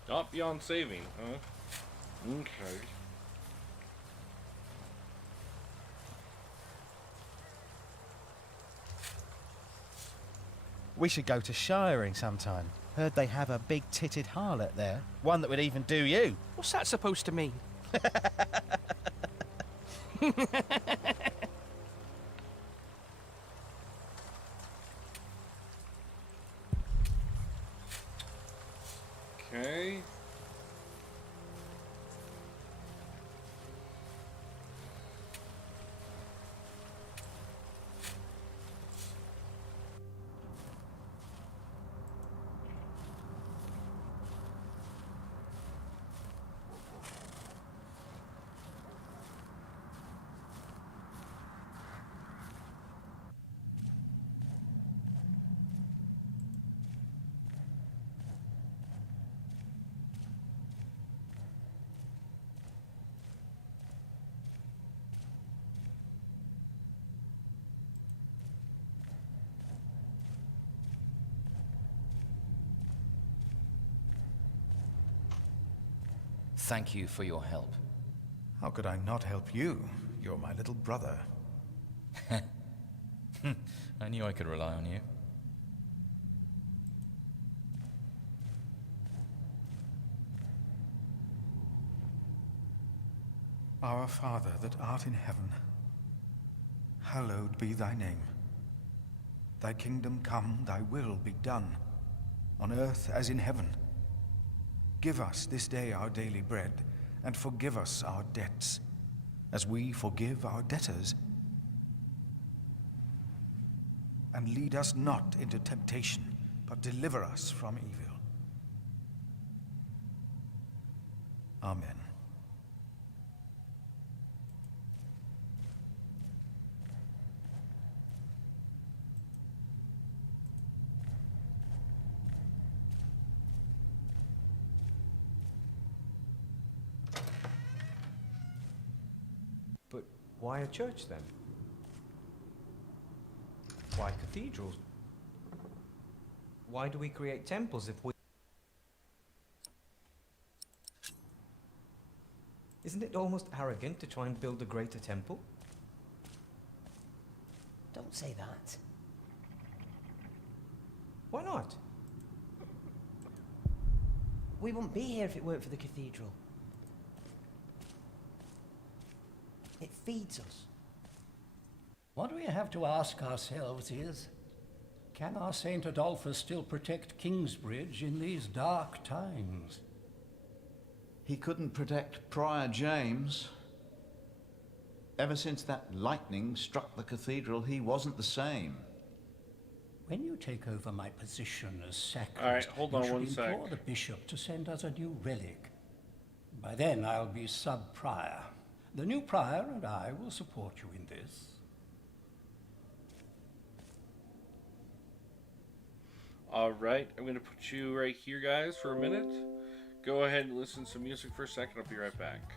Not beyond saving, huh? Okay. We should go to shiring sometime. Heard they have a big-titted harlot there. One that would even do you. What's that supposed to mean? Okay. Thank you for your help. How could I not help you? You're my little brother. I knew I could rely on you. Our Father that art in heaven, hallowed be thy name. Thy kingdom come, thy will be done, on earth as in heaven. Give us this day our daily bread, and forgive us our debts, as we forgive our debtors. And lead us not into temptation, but deliver us from evil. Amen. But why a church then? Why cathedrals? Why do we create temples if we... Isn't it almost arrogant to try and build a greater temple? Don't say that. Why not? We wouldn't be here if it weren't for the cathedral. It feeds us. What we have to ask ourselves is, can our St. Adolphus still protect Kingsbridge in these dark times? He couldn't protect Prior James. Ever since that lightning struck the cathedral, he wasn't the same. When you take over my position as sacristan, All right, hold on one you should sec. implore the bishop to send us a new relic. By then I'll be sub-prior. The new prior and I will support you in this. All right, I'm going to put you right here, guys, for a minute. Go ahead and listen to some music for a second. I'll be right back.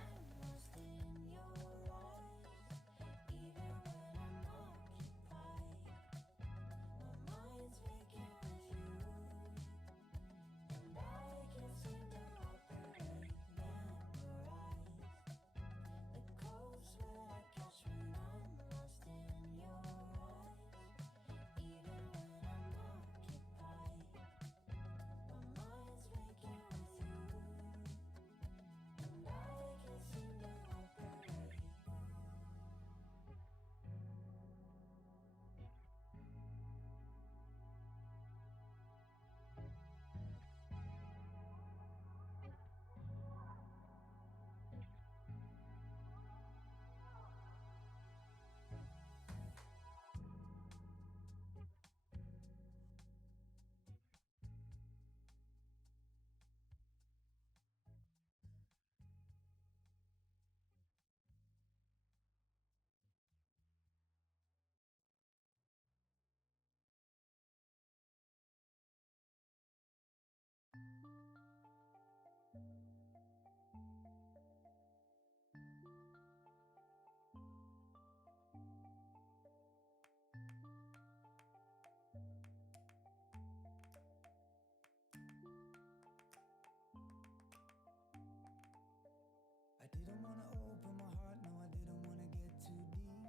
I didn't wanna open my heart, no, I didn't wanna get too deep.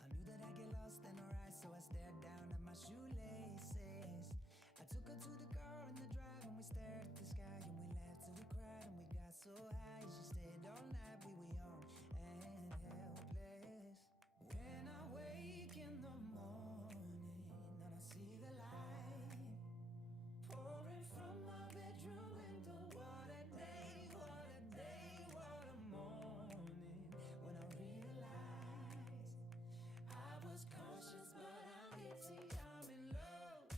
I knew that I'd get lost in her eyes, so I stared down at my shoelaces. I took her to the car in the drive, and we stared at the sky, and we laughed till we cried, and we got so high. She stayed all night, we were young and helpless. When I wake in the morning, and I see the light pouring from my bedroom window, what a day, what a day, what a morning. When I realized I was cautious, but I'm guilty, I'm in love.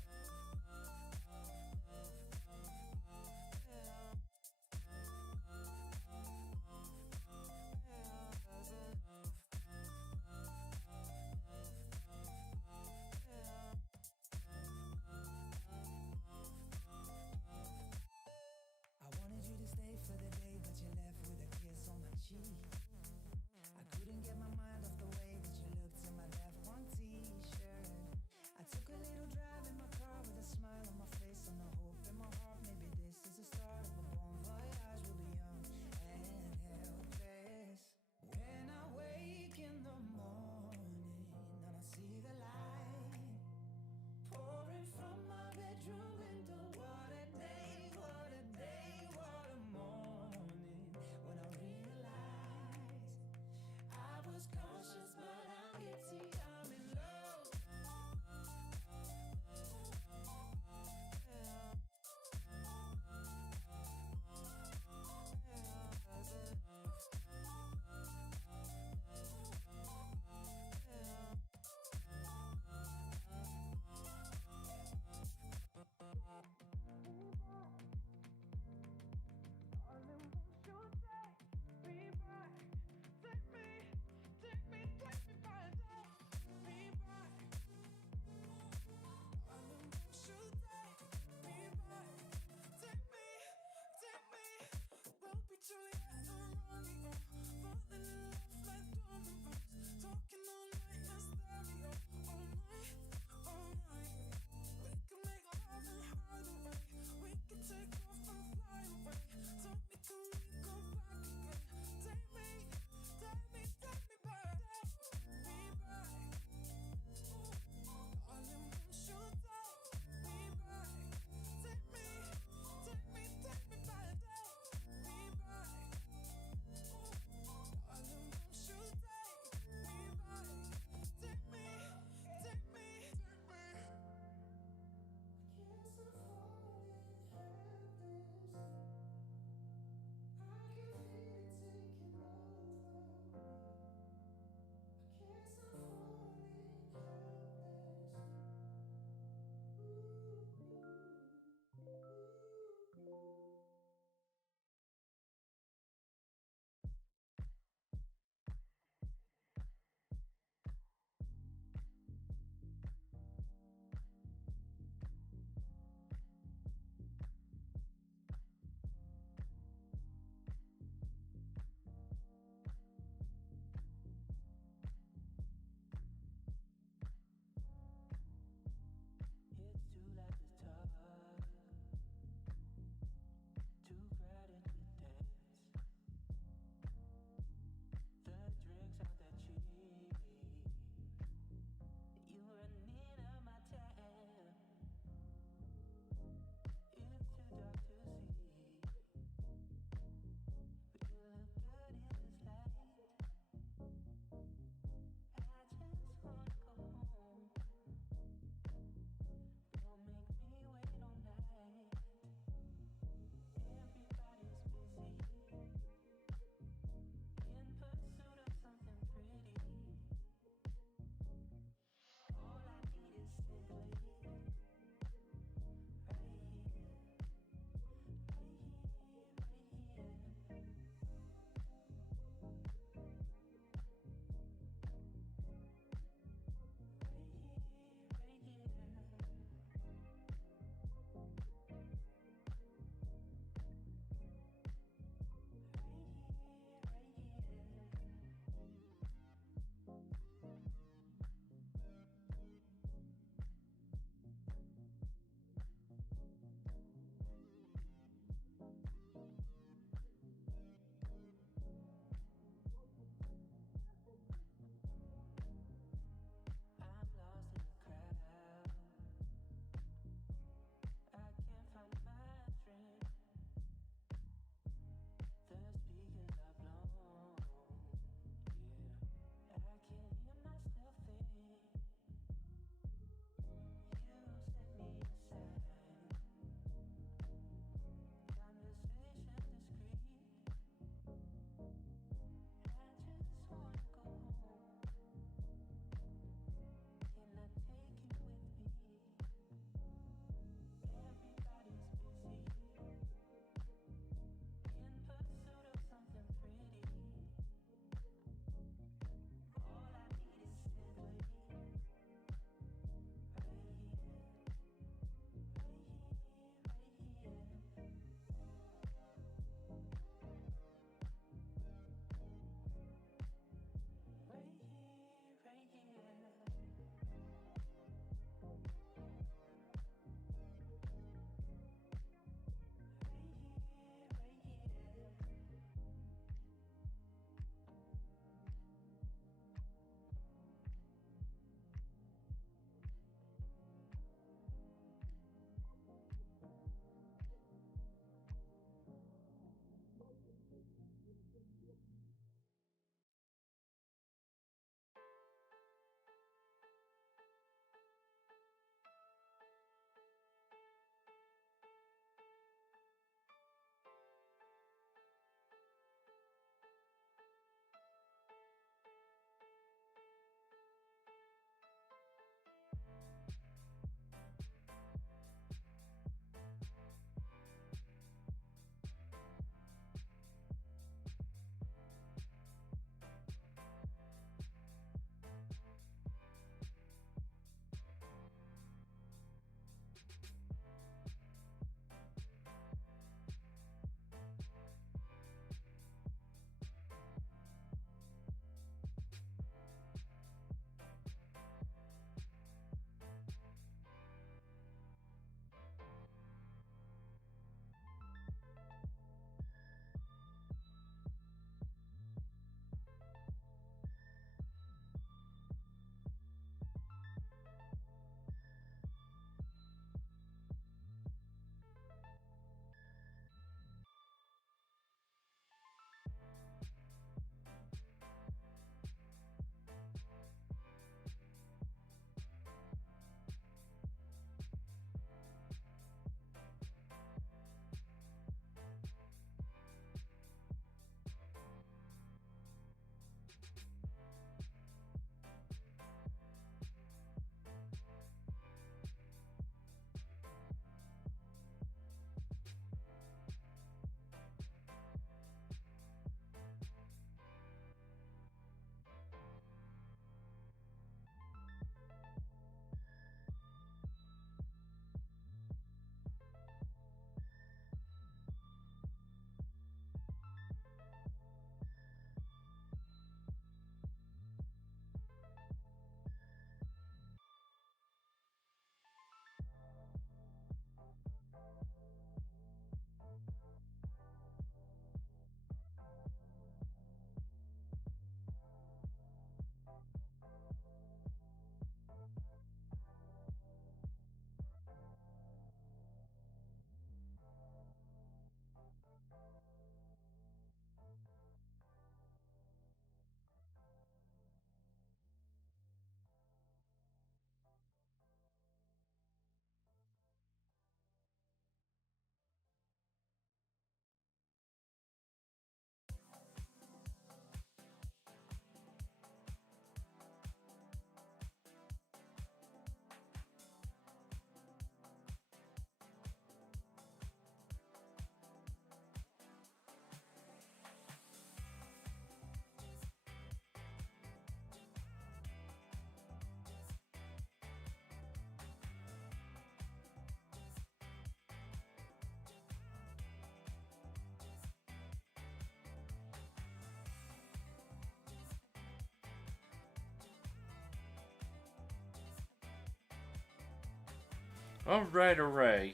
Alright,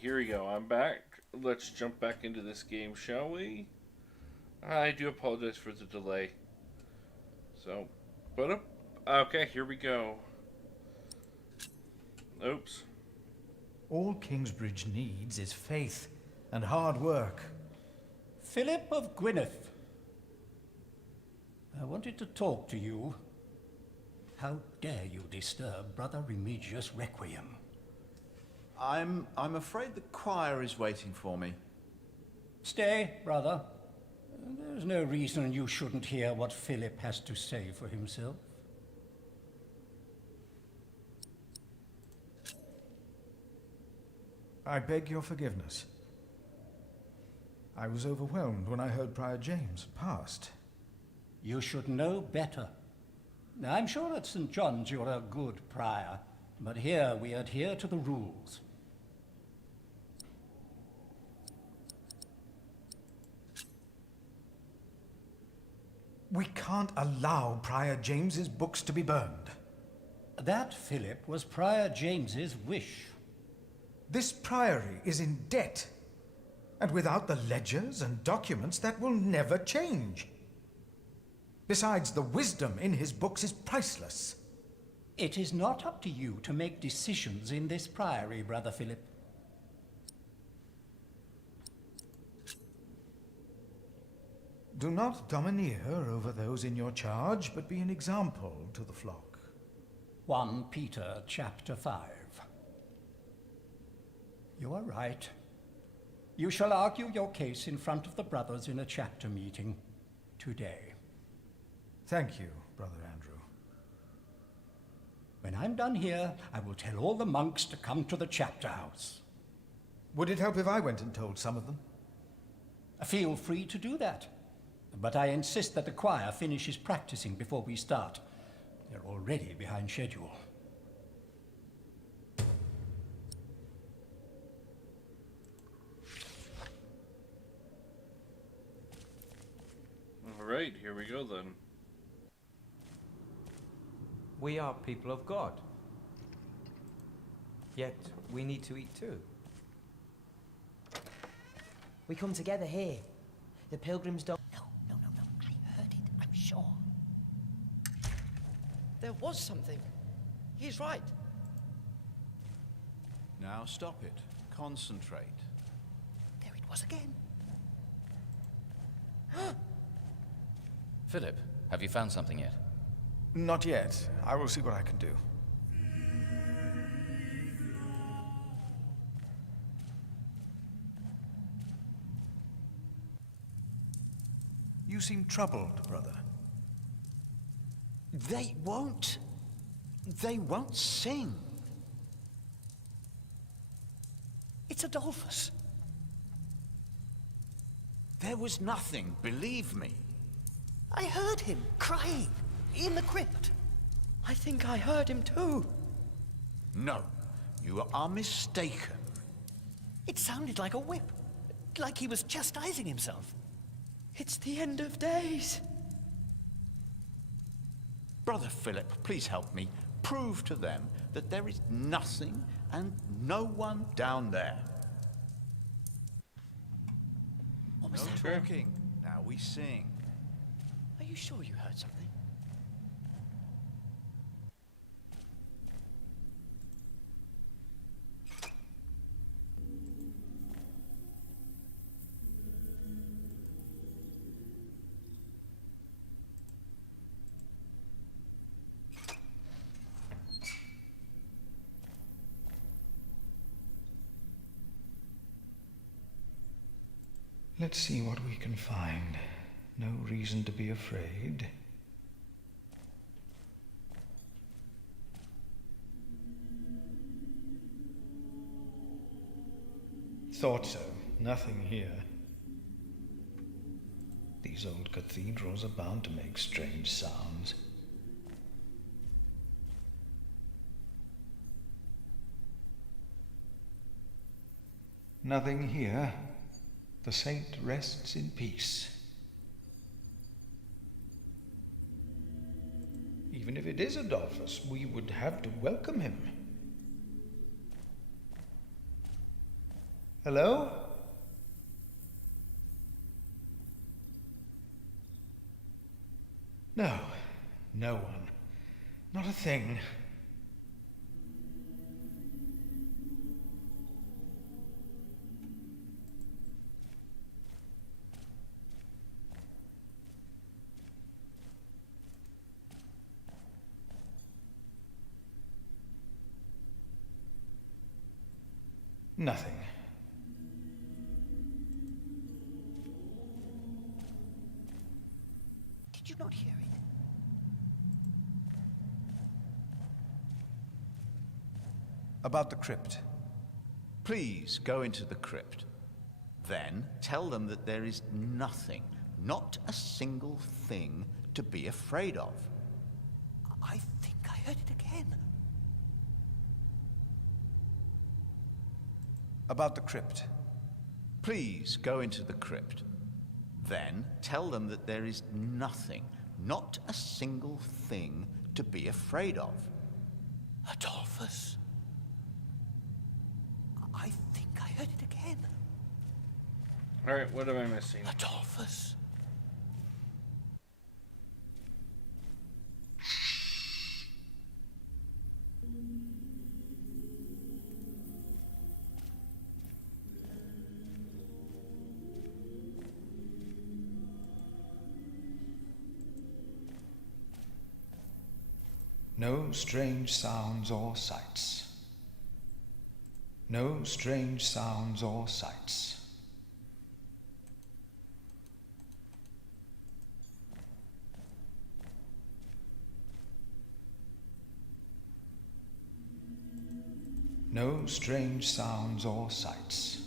here we go. I'm back. Let's jump back into this game, shall we? I do apologize for the delay. Okay, here we go. Oops. All Kingsbridge needs is faith and hard work. Philip of Gwynedd, I wanted to talk to you. How dare you disturb Brother Remigius' requiem? I'm afraid the choir is waiting for me. Stay, brother. There's no reason you shouldn't hear what Philip has to say for himself. I beg your forgiveness. I was overwhelmed when I heard Prior James passed. You should know better. I'm sure at St. John's you're a good prior, but here we adhere to the rules. We can't allow Prior James's books to be burned. That, Philip, was Prior James's wish. This priory is in debt, and without the ledgers and documents, that will never change. Besides, the wisdom in his books is priceless. It is not up to you to make decisions in this priory, Brother Philip. Do not domineer over those in your charge, but be an example to the flock. 1 Peter chapter 5. You are right. You shall argue your case in front of the brothers in a chapter meeting today. Thank you, Brother Andrew. When I'm done here, I will tell all the monks to come to the chapter house. Would it help if I went and told some of them? Feel free to do that. But I insist that the choir finishes practicing before we start. They're already behind schedule. Alright, here we go then. We are people of God. Yet we need to eat too. We come together here. The pilgrims don't... No. I heard it, I'm sure. There was something. He's right. Now stop it. Concentrate. There it was again. Philip, have you found something yet? Not yet. I will see what I can do. You seem troubled, brother. They won't sing. It's Adolphus. There was nothing, believe me. I heard him crying in the crypt. I think I heard him too. No, you are mistaken. It sounded like a whip, like he was chastising himself. It's the end of days. Brother Philip, please help me. Prove to them that there is nothing and no one down there. What was no that? talking. Now we sing. Are you sure you heard something? Let's see what we can find. No reason to be afraid. Thought so. Nothing here. These old cathedrals are bound to make strange sounds. Nothing here. The saint rests in peace. Even if it is Adolphus, we would have to welcome him. Hello? No. No one. Not a thing. Nothing. Did you not hear it? About the crypt. Please go into the crypt. Then tell them that there is nothing, not a single thing, to be afraid of. I think I heard it again. About the crypt. Please go into the crypt. Then tell them that there is nothing, not a single thing, to be afraid of. Adolphus. I think I heard it again. Alright, what am I missing? Adolphus. No strange sounds or sights. No strange sounds or sights. No strange sounds or sights.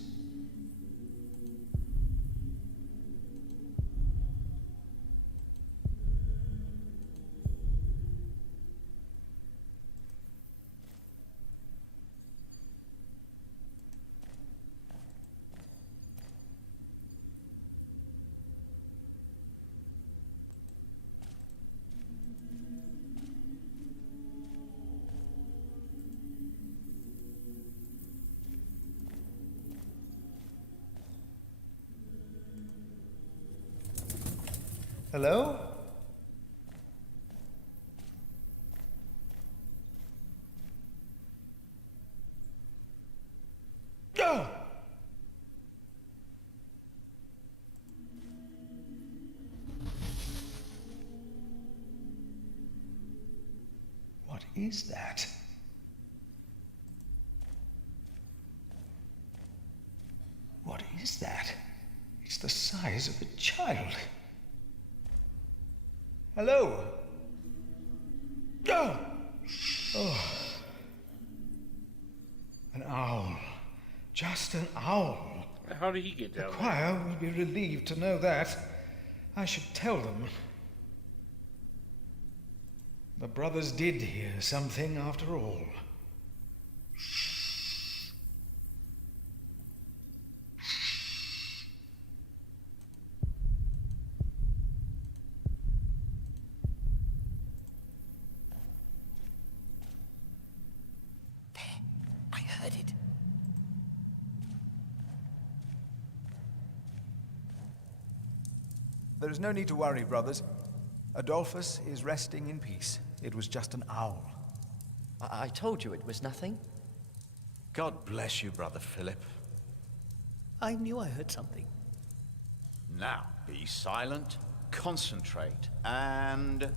Hello? Oh! What is that? What is that? It's the size of a child. Hello? Oh! Oh. An owl. Just an owl. How did he get down The there? choir will be relieved to know that. I should tell them. The brothers did hear something after all. I heard it. There is no need to worry, brothers. Adolphus is resting in peace. It was just an owl. I told you it was nothing. God bless you, Brother Philip. I knew I heard something. Now, be silent, concentrate, and...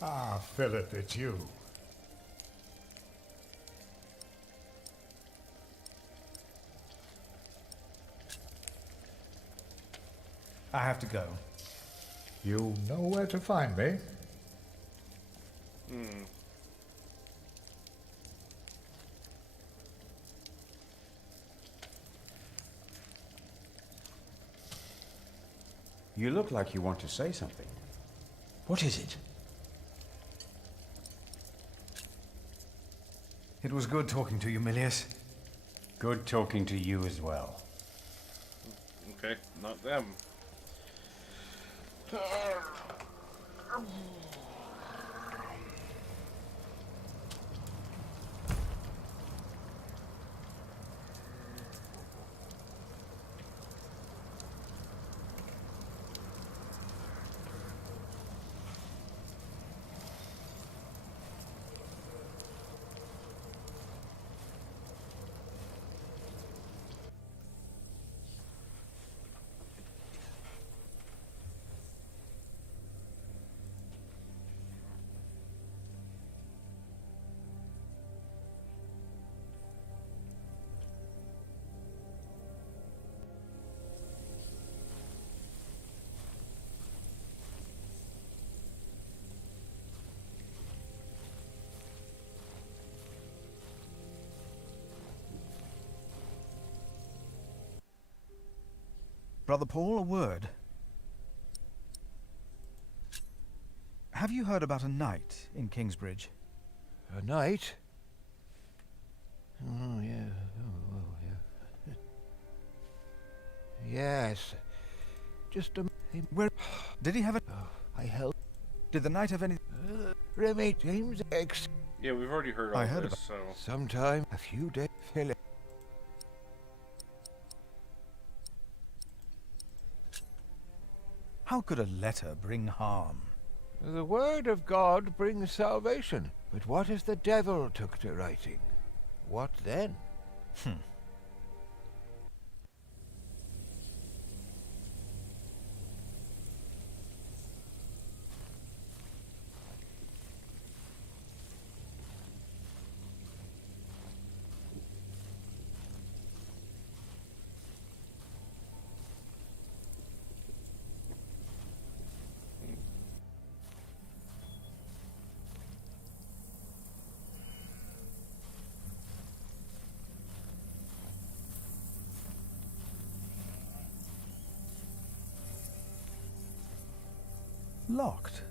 Ah, Philip, it's you. I have to go. You know where to find me. You look like you want to say something. What is it? It was good talking to you, Milius. Good talking to you as well. Okay, not them. Brother Paul, a word. Have you heard about a knight in Kingsbridge? A knight? Oh, yeah. Oh, yeah. Yes. Just a... Where... Did he have a... Oh, I helped. Did the knight have any... Remy James X. Yeah, we've already heard all this, so... Sometime, a few days... Philip. How could a letter bring harm? The word of God brings salvation. But what if the devil took to writing? What then? Locked.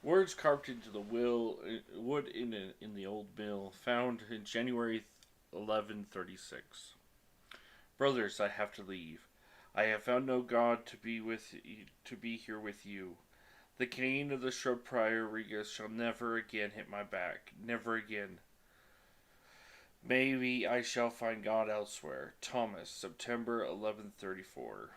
Words carved into the wood in the old mill, found in January 1136. Brothers, I have to leave. I have found no God to be here with you. The cane of the shrub prior Regus shall never again hit my back. Never again. Maybe I shall find God elsewhere. Thomas, September 1134.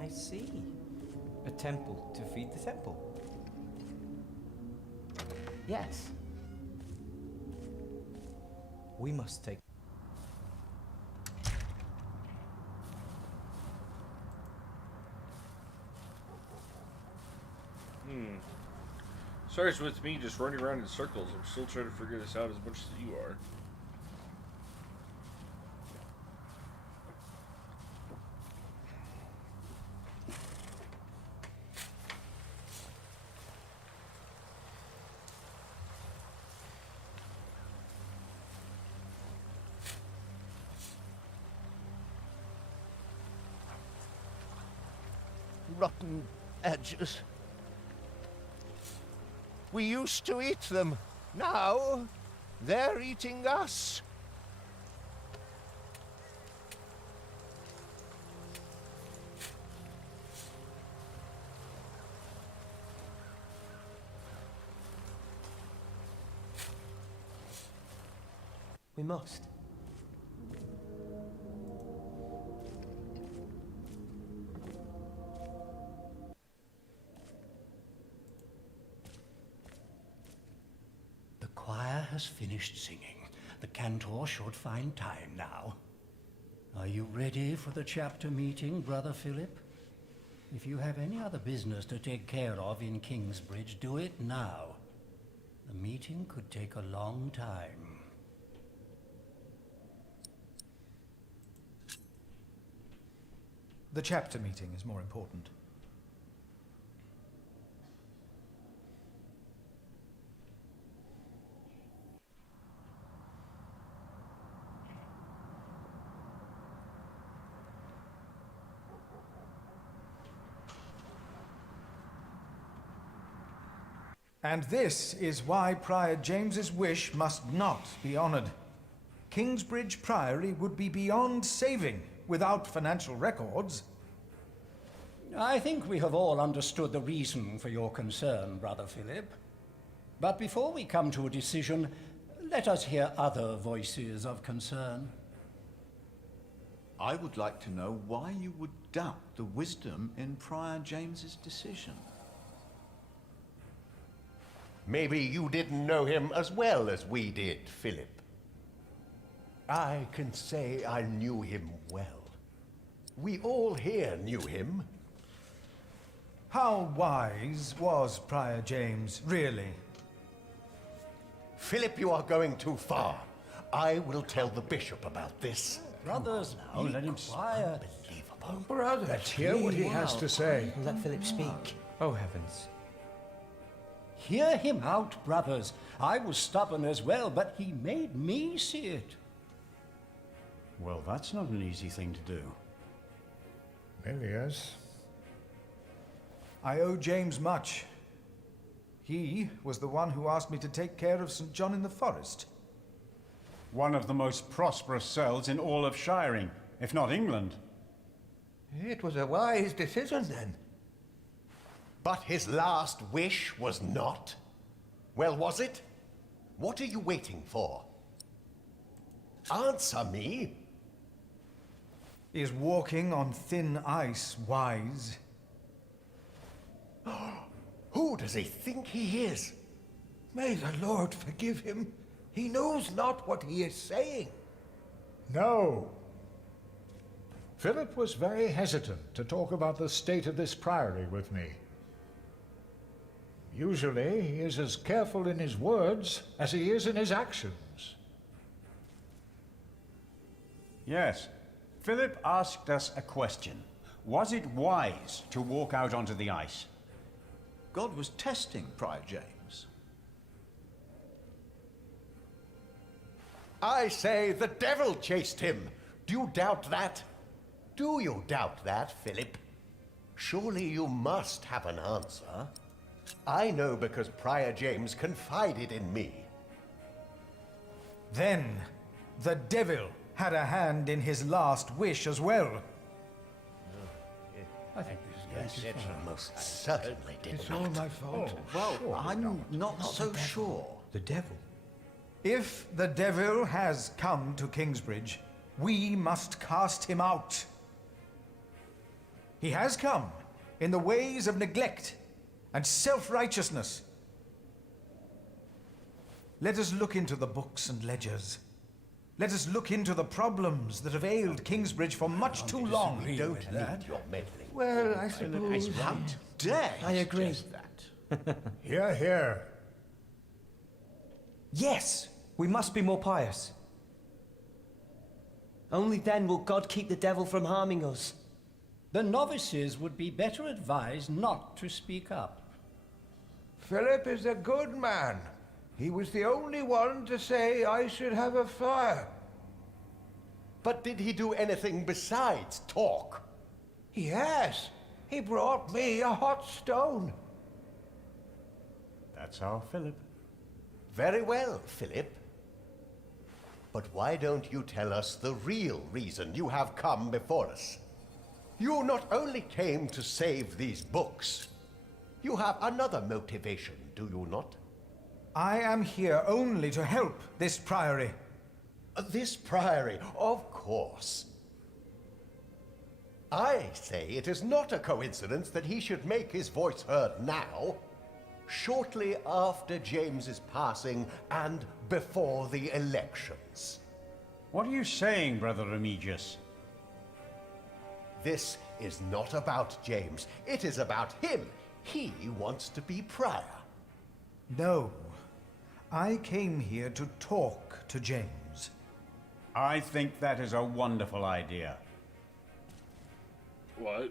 I see. A temple to feed the temple. Yes. We must take... Sorry, it's with me just running around in circles. I'm still trying to figure this out as much as you are. Rotten edges. We used to eat them. Now, they're eating us. We must. The choir has finished singing. The cantor should find time now. Are you ready for the chapter meeting, Brother Philip? If you have any other business to take care of in Kingsbridge, do it now. The meeting could take a long time. The chapter meeting is more important. And this is why Prior James's wish must not be honoured. Kingsbridge Priory would be beyond saving without financial records. I think we have all understood the reason for your concern, Brother Philip. But before we come to a decision, let us hear other voices of concern. I would like to know why you would doubt the wisdom in Prior James's decision. Maybe you didn't know him as well as we did, Philip. I can say I knew him well. We all here knew him. How wise was Prior James, really? Philip, you are going too far. I will tell the bishop about this. Brothers, now let him quiet. Brother, let's hear what he has to say. Let Philip speak. Oh, heavens. Hear him out, brothers. I was stubborn as well, but he made me see it. Well, that's not an easy thing to do. Yes. I owe James much. He was the one who asked me to take care of St. John in the Forest. One of the most prosperous cells in all of Shiring, if not England. It was a wise decision then. But his last wish was not. Well, was it? What are you waiting for? Answer me. Is walking on thin ice wise? Who does he think he is? May the Lord forgive him. He knows not what he is saying. No. Philip was very hesitant to talk about the state of this priory with me. Usually, he is as careful in his words as he is in his actions. Yes. Philip asked us a question. Was it wise to walk out onto the ice? God was testing Prior James. I say the devil chased him. Do you doubt that? Do you doubt that, Philip? Surely you must have an answer. I know because Prior James confided in me. Then, the devil had a hand in his last wish as well. I think this is Yes, it most certainly did It's not. all my fault. Well, I'm not so sure. The devil. If the devil has come to Kingsbridge, we must cast him out. He has come in the ways of neglect and self-righteousness. Let us look into the books and ledgers. Let us look into the problems that have ailed Kingsbridge for much too long. Don't need your meddling. Well, I suppose... How dare I agree. suggest that? Hear, hear. Yes, we must be more pious. Only then will God keep the devil from harming us. The novices would be better advised not to speak up. Philip is a good man. He was the only one to say I should have a fire. But did he do anything besides talk? Yes, he brought me a hot stone. That's our Philip. Very well, Philip. But why don't you tell us the real reason you have come before us? You not only came to save these books, you have another motivation, do you not? I am here only to help this priory. This priory, of course. I say it is not a coincidence that he should make his voice heard now, shortly after James's passing and before the elections. What are you saying, Brother Remigius? This is not about James. It is about him. He wants to be prior. No. I came here to talk to James. I think that is a wonderful idea. What?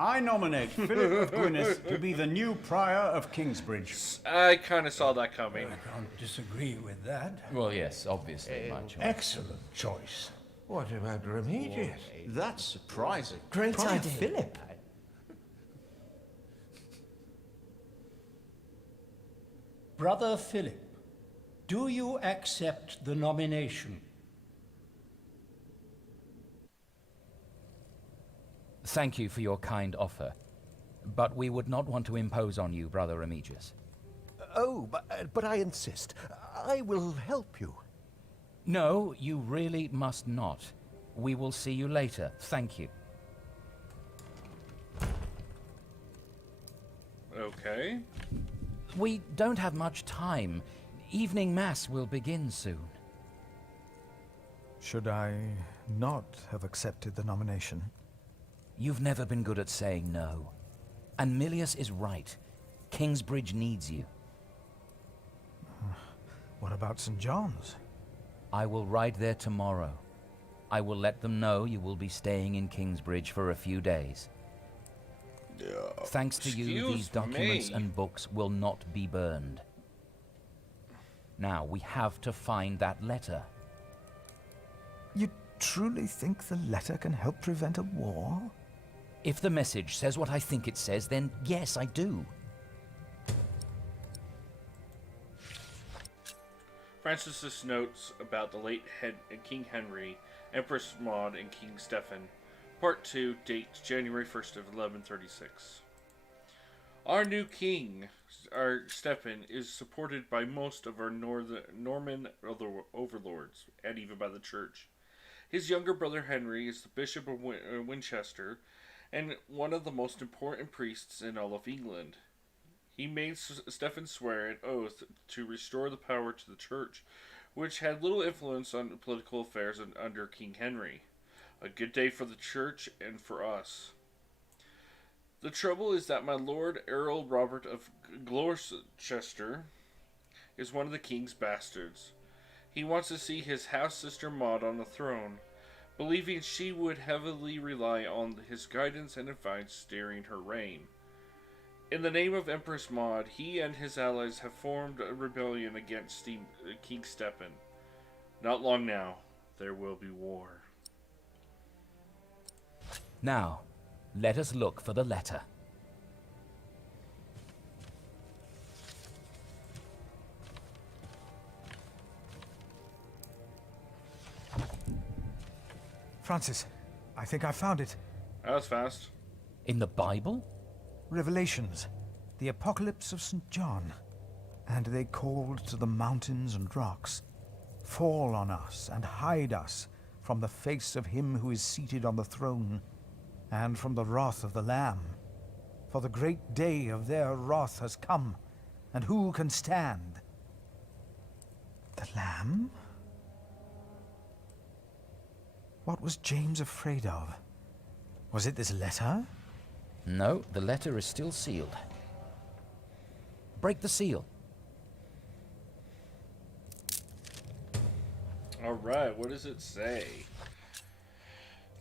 I nominate Philip of Gwynedd to be the new prior of Kingsbridge. I kind of saw that coming. I can't disagree with that. Well, yes, obviously, my choice. Excellent choice. What about Remigius? That's surprising. Great Prior idea. Philip. Brother Philip, do you accept the nomination? Thank you for your kind offer, but we would not want to impose on you, Brother Remigius. Oh, but I insist. I will help you. No, you really must not. We will see you later. Thank you. Okay. We don't have much time. Evening Mass will begin soon. Should I not have accepted the nomination? You've never been good at saying no. And Milius is right. Kingsbridge needs you. What about St. John's? I will ride there tomorrow. I will let them know you will be staying in Kingsbridge for a few days. Thanks to you, these documents and books will not be burned. Now, we have to find that letter. You truly think the letter can help prevent a war? If the message says what I think it says, then yes, I do. Francis's notes about the late King Henry, Empress Maud, and King Stephen. Part 2, date January 1st of 1136. Our new king, our Stephen, is supported by most of our Norman overlords, and even by the church. His younger brother Henry is the Bishop of Winchester, and one of the most important priests in all of England. He made Stephen swear an oath to restore the power to the church, which had little influence on political affairs under King Henry. A good day for the church and for us. The trouble is that my Lord Earl Robert of Gloucester is one of the king's bastards. He wants to see his house-sister Maud on the throne, believing she would heavily rely on his guidance and advice during her reign. In the name of Empress Maud, he and his allies have formed a rebellion against King Stephen. Not long now, there will be war. Now, let us look for the letter. Francis, I think I found it. That was fast. In the Bible? Revelations, the Apocalypse of St. John. And they called to the mountains and rocks, "Fall on us and hide us from the face of him who is seated on the throne, and from the wrath of the Lamb. For the great day of their wrath has come, and who can stand?" The Lamb? What was James afraid of? Was it this letter? No, the letter is still sealed. Break the seal. Alright, what does it say?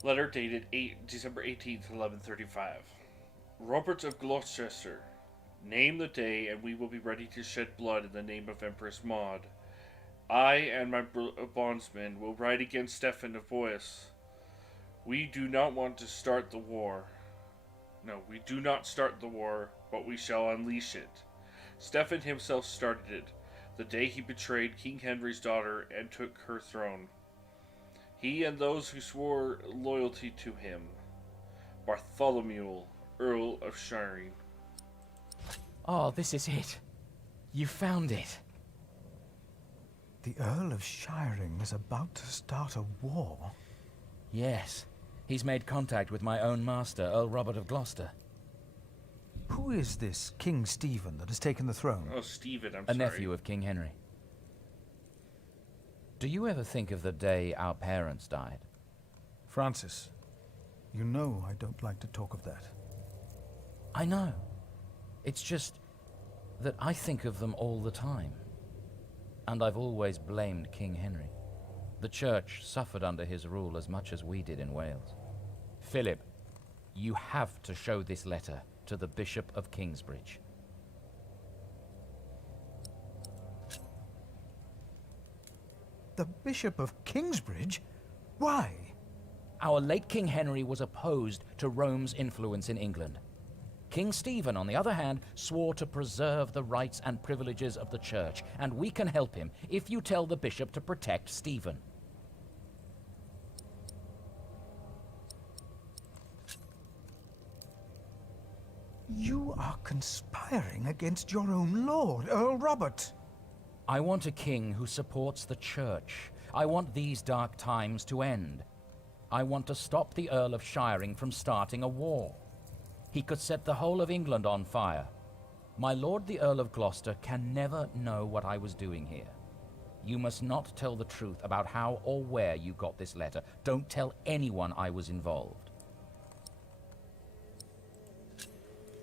Letter dated December 18th, 1135. Robert of Gloucester, name the day and we will be ready to shed blood in the name of Empress Maud. I and my bondsmen will ride against Stephen of Bois. We do not want to start the war. No, we do not start the war, but we shall unleash it. Stephen himself started it, the day he betrayed King Henry's daughter and took her throne. He and those who swore loyalty to him. Bartholomew, Earl of Shiring. Oh, this is it. You found it. The Earl of Shiring is about to start a war? Yes. He's made contact with my own master, Earl Robert of Gloucester. Who is this King Stephen that has taken the throne? Oh, Stephen, I'm A sorry. nephew of King Henry. Do you ever think of the day our parents died? Francis, you know I don't like to talk of that. I know. It's just that I think of them all the time. And I've always blamed King Henry. The church suffered under his rule as much as we did in Wales. Philip, you have to show this letter to the Bishop of Kingsbridge. The Bishop of Kingsbridge? Why? Our late King Henry was opposed to Rome's influence in England. King Stephen, on the other hand, swore to preserve the rights and privileges of the church, and we can help him if you tell the bishop to protect Stephen. You are conspiring against your own lord, Earl Robert. I want a king who supports the church. I want these dark times to end. I want to stop the Earl of Shiring from starting a war. He could set the whole of England on fire. My lord the Earl of Gloucester can never know what I was doing here. You must not tell the truth about how or where you got this letter. Don't tell anyone I was involved.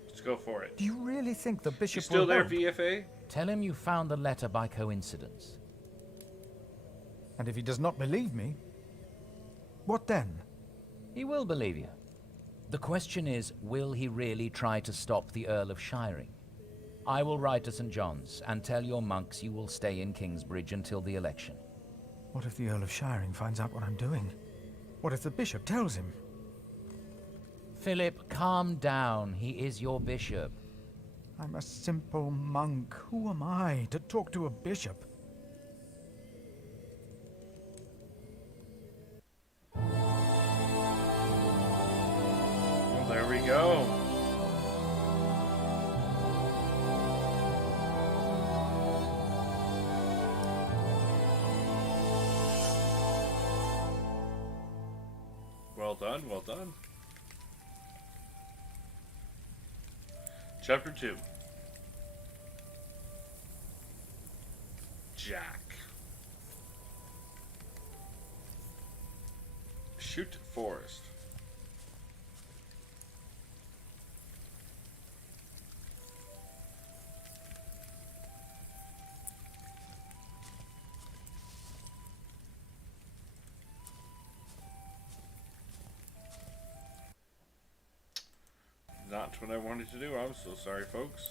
Let's go for it. Do you really think the bishop You still will there, help? VFA? Tell him you found the letter by coincidence. And if he does not believe me, what then? He will believe you. The question is, will he really try to stop the Earl of Shiring? I will ride to St. John's and tell your monks you will stay in Kingsbridge until the election. What if the Earl of Shiring finds out what I'm doing? What if the bishop tells him? Philip, calm down. He is your bishop. I'm a simple monk. Who am I to talk to a bishop? Well, there we go. Well done, well done. Chapter 2. Jack. Shoot Forest. Not what I wanted to do. I'm so sorry, folks.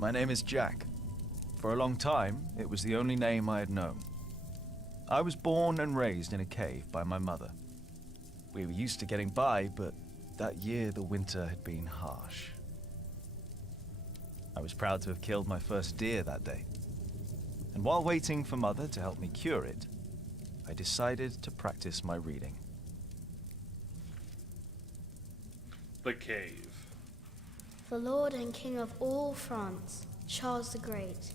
My name is Jack. For a long time, it was the only name I had known. I was born and raised in a cave by my mother. We were used to getting by, but that year the winter had been harsh. I was proud to have killed my first deer that day. And while waiting for Mother to help me cure it, I decided to practice my reading. The cave. The Lord and King of all France, Charles the Great,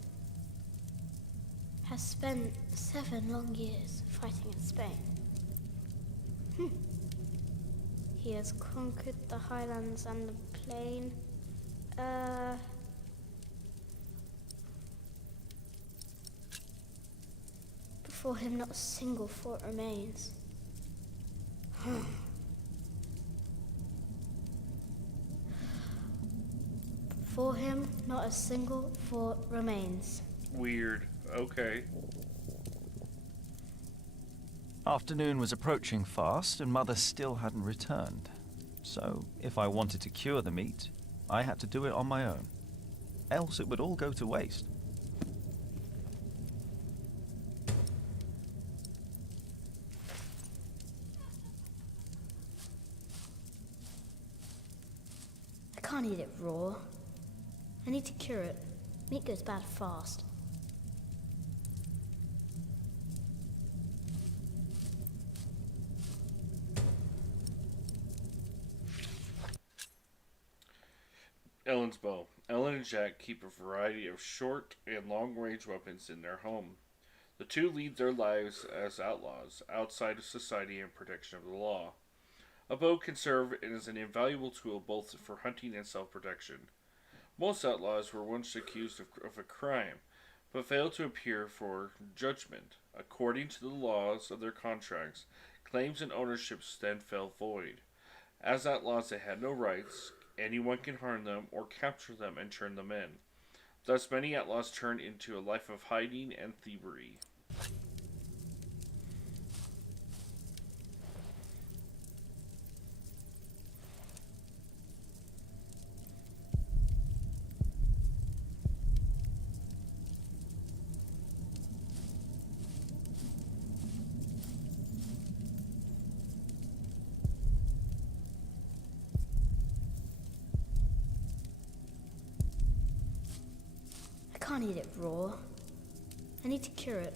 has spent 7 long years fighting in Spain. He has conquered the highlands and the plain. Before him not a single fort remains. Before him not a single fort remains. Weird. Okay. Afternoon was approaching fast, and Mother still hadn't returned. So, if I wanted to cure the meat, I had to do it on my own. Else it would all go to waste. I can't eat it raw. I need to cure it. Meat goes bad fast. Ellen's bow. Ellen and Jack keep a variety of short and long-range weapons in their home. The two lead their lives as outlaws, outside of society and protection of the law. A bow can serve as an invaluable tool both for hunting and self-protection. Most outlaws were once accused of a crime, but failed to appear for judgment. According to the laws of their contracts, claims and ownerships then fell void. As outlaws, they had no rights. Anyone can harm them or capture them and turn them in. Thus, many outlaws turn into a life of hiding and thievery. I can't eat it raw. I need to cure it.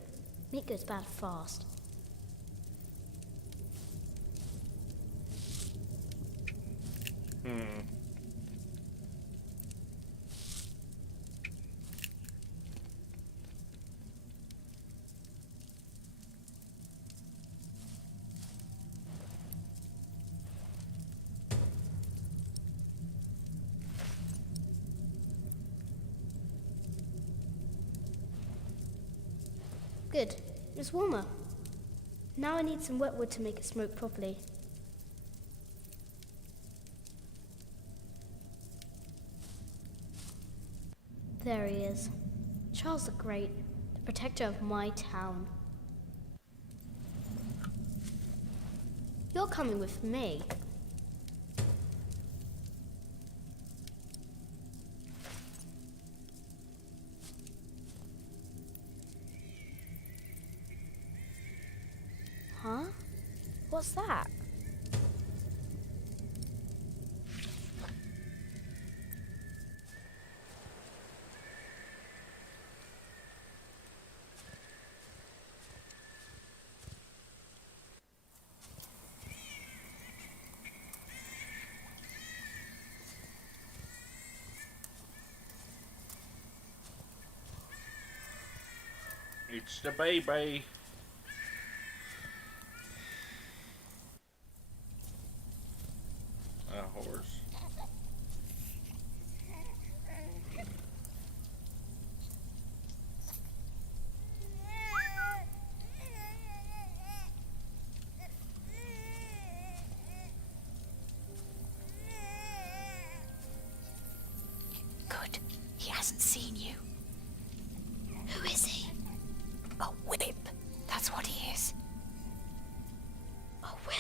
Meat goes bad fast. Good. It's warmer. Now I need some wet wood to make it smoke properly. There he is. Charles the Great, the protector of my town. You're coming with me. Huh? What's that? It's the baby. A horse. Good. He hasn't seen you. Who is he? A whip. That's what he is. A whip?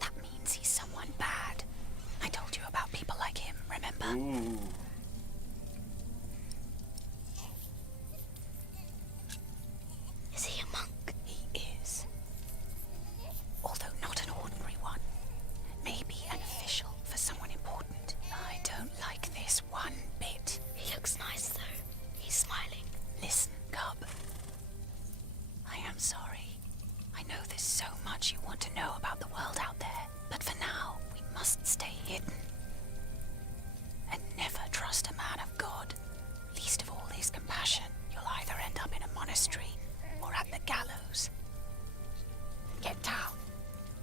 That means he's someone bad. I told you about people like him, remember? Ooh. stream or at the gallows. Get down.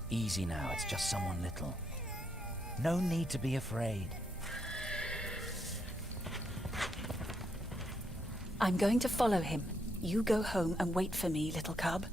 Easy now, it's just someone little. No need to be afraid. I'm going to follow him. You go home and wait for me, little cub.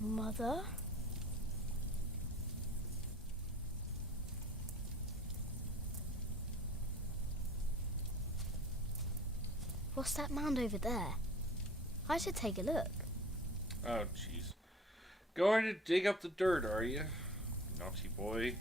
Mother? What's that mound over there? I should take a look. Oh, jeez. Going to dig up the dirt, are you? Naughty boy.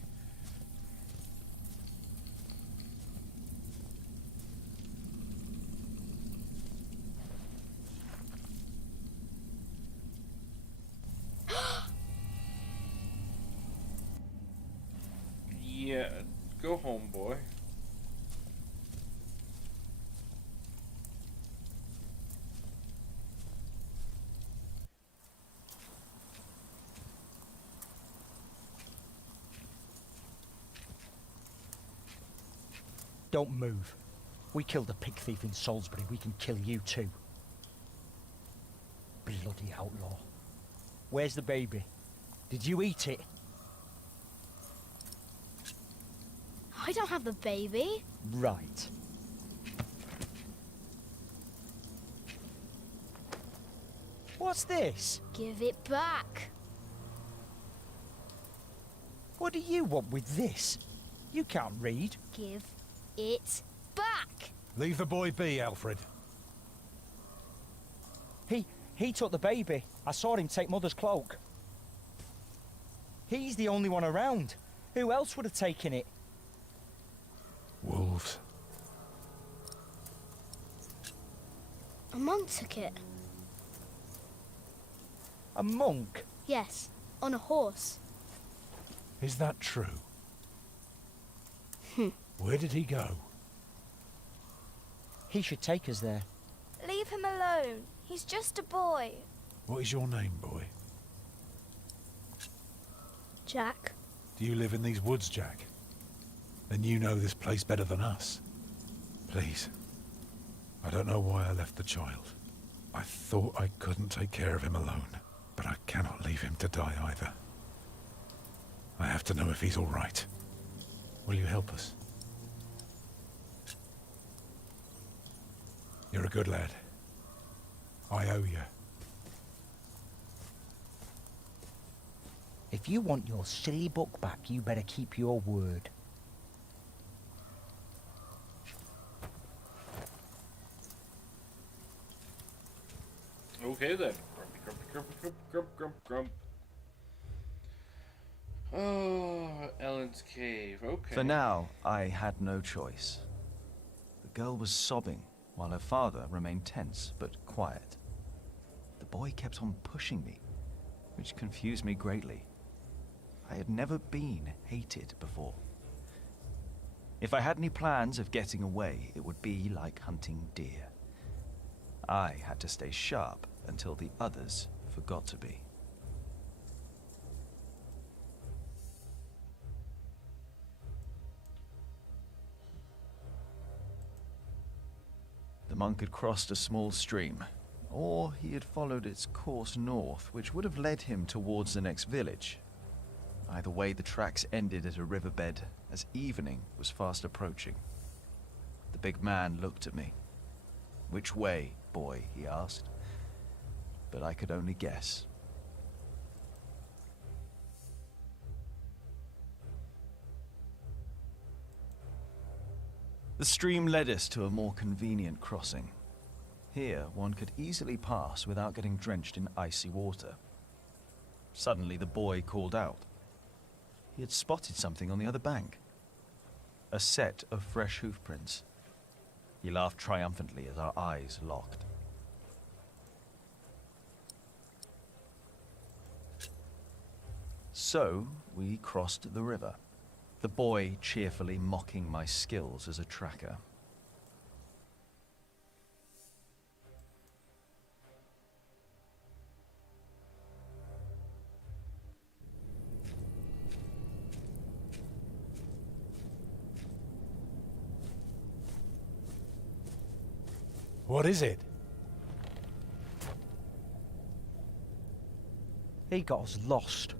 Yeah, go home, boy. Don't move. We killed a pig thief in Salisbury, we can kill you too. Bloody outlaw. Where's the baby? Did you eat it? I don't have the baby. Right. What's this? Give it back. What do you want with this? You can't read. Give it back. Leave the boy be, Alfred. He took the baby. I saw him take Mother's cloak. He's the only one around. Who else would have taken it? Wolves. A monk took it. A monk? Yes, on a horse. Is that true? Where did he go? He should take us there. Leave him alone. He's just a boy. What is your name, boy? Jack. Do you live in these woods, Jack? Then you know this place better than us. Please. I don't know why I left the child. I thought I couldn't take care of him alone, but I cannot leave him to die either. I have to know if he's all right. Will you help us? You're a good lad. I owe you. If you want your silly book back, you better keep your word. Okay then. Grumpy, grumpy, grumpy, grump. Oh, Ellen's cave. Okay. For now, I had no choice. The girl was sobbing, while her father remained tense but quiet. The boy kept on pushing me, which confused me greatly. I had never been hated before. If I had any plans of getting away, it would be like hunting deer. I had to stay sharp until the others forgot to be. The monk had crossed a small stream, or he had followed its course north, which would have led him towards the next village. Either way, the tracks ended at a riverbed as evening was fast approaching. The big man looked at me. "Which way, boy?" he asked. But I could only guess. The stream led us to a more convenient crossing. Here, one could easily pass without getting drenched in icy water. Suddenly, the boy called out. He had spotted something on the other bank. A set of fresh hoofprints. He laughed triumphantly as our eyes locked. So we crossed the river, the boy cheerfully mocking my skills as a tracker. What is it? He got us lost.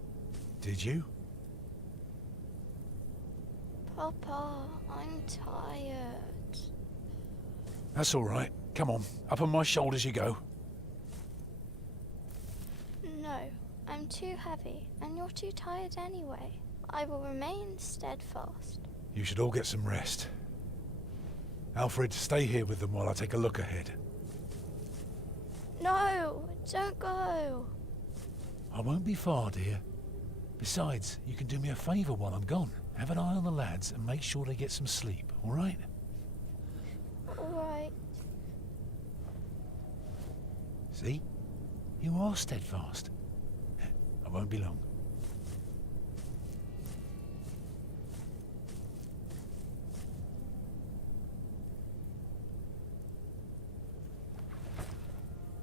Did you? Papa, I'm tired. That's all right. Come on, up on my shoulders you go. No, I'm too heavy, and you're too tired anyway. I will remain steadfast. You should all get some rest. Alfred, stay here with them while I take a look ahead. No, don't go. I won't be far, dear. Besides, you can do me a favour while I'm gone. Have an eye on the lads and make sure they get some sleep, all right? All right. See? You are steadfast. I won't be long.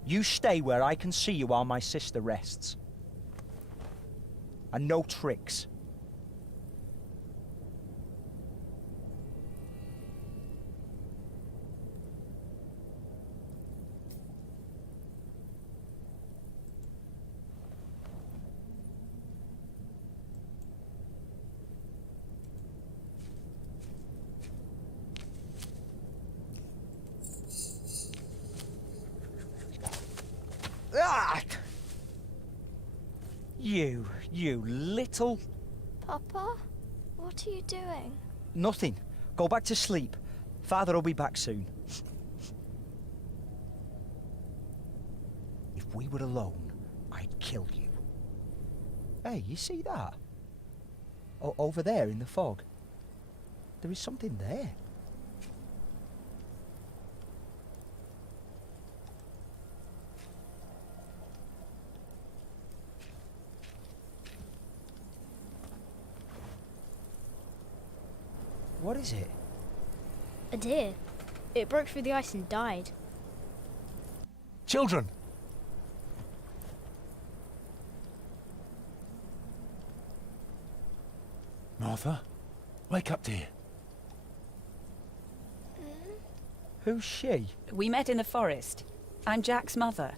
You stay where I can see you while my sister rests. And no tricks. Ah! You little... Papa, what are you doing? Nothing. Go back to sleep. Father will be back soon. If we were alone, I'd kill you. Hey, you see that? Over there in the fog. There is something there. What is it? A deer. It broke through the ice and died. Children! Martha, wake up, dear. Who's she? We met in the forest. I'm Jack's mother.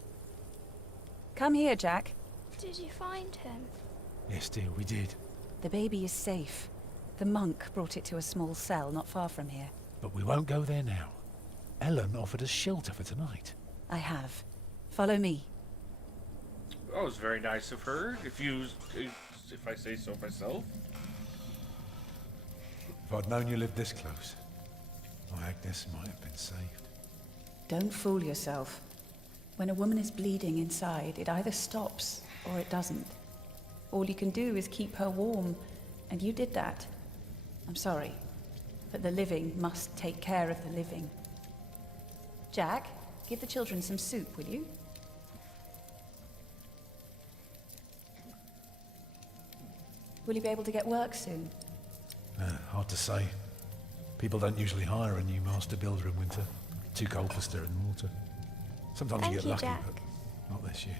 Come here, Jack. Did you find him? Yes, dear, we did. The baby is safe. The monk brought it to a small cell not far from here. But we won't go there now. Ellen offered us shelter for tonight. I have. Follow me. That was very nice of her, if I say so myself. If I'd known you lived this close, my Agnes might have been saved. Don't fool yourself. When a woman is bleeding inside, it either stops or it doesn't. All you can do is keep her warm, and you did that. I'm sorry, but the living must take care of the living. Jack, give the children some soup, will you? Will you be able to get work soon? Hard to say. People don't usually hire a new master builder in winter. Too cold for stirring water. Sometimes you get lucky, Jack. but not this year.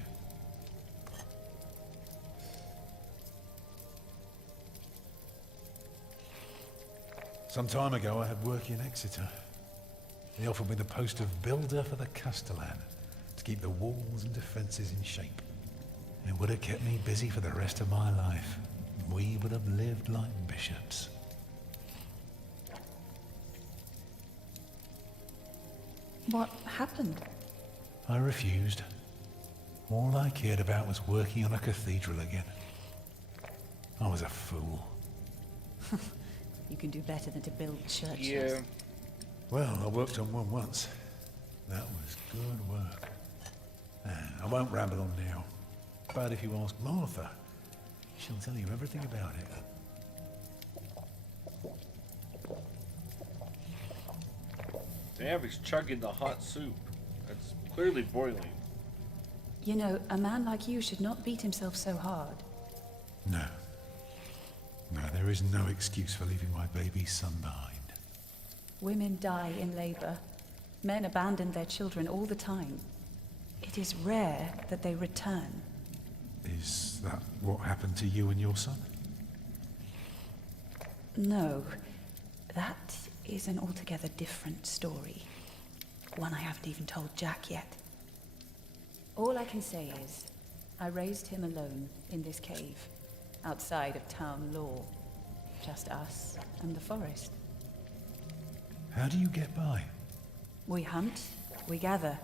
Some time ago, I had work in Exeter. They offered me the post of builder for the Castellan to keep the walls and defences in shape. It would have kept me busy for the rest of my life. We would have lived like bishops. What happened? I refused. All I cared about was working on a cathedral again. I was a fool. You can do better than to build churches. Yeah. Well, I worked on one once. That was good work. I won't ramble on now. But if you ask Martha, she'll tell you everything about it. Damn, he's chugging the hot soup. It's clearly boiling. You know, a man like you should not beat himself so hard. No, No, there is no excuse for leaving my baby son behind. Women die in labor. Men abandon their children all the time. It is rare that they return. Is that what happened to you and your son? No, that is an altogether different story. One I haven't even told Jack yet. All I can say is, I raised him alone in this cave, outside of town law. Just us and the forest. How do you get by? We hunt, we gather.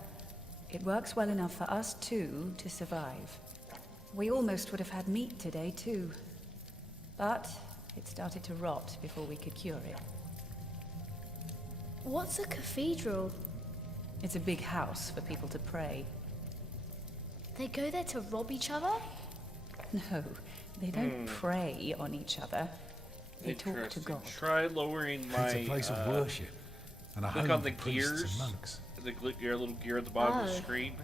It works well enough for us two to survive. We almost would have had meat today too. But it started to rot before we could cure it. What's a cathedral? It's a big house for people to pray. They go there to rob each other? No, they don't prey on each other. They talk to God. Try lowering my. It's a place of worship. And a click home on the for priests gears, and monks. your little gear at the bottom of the Oh. screen,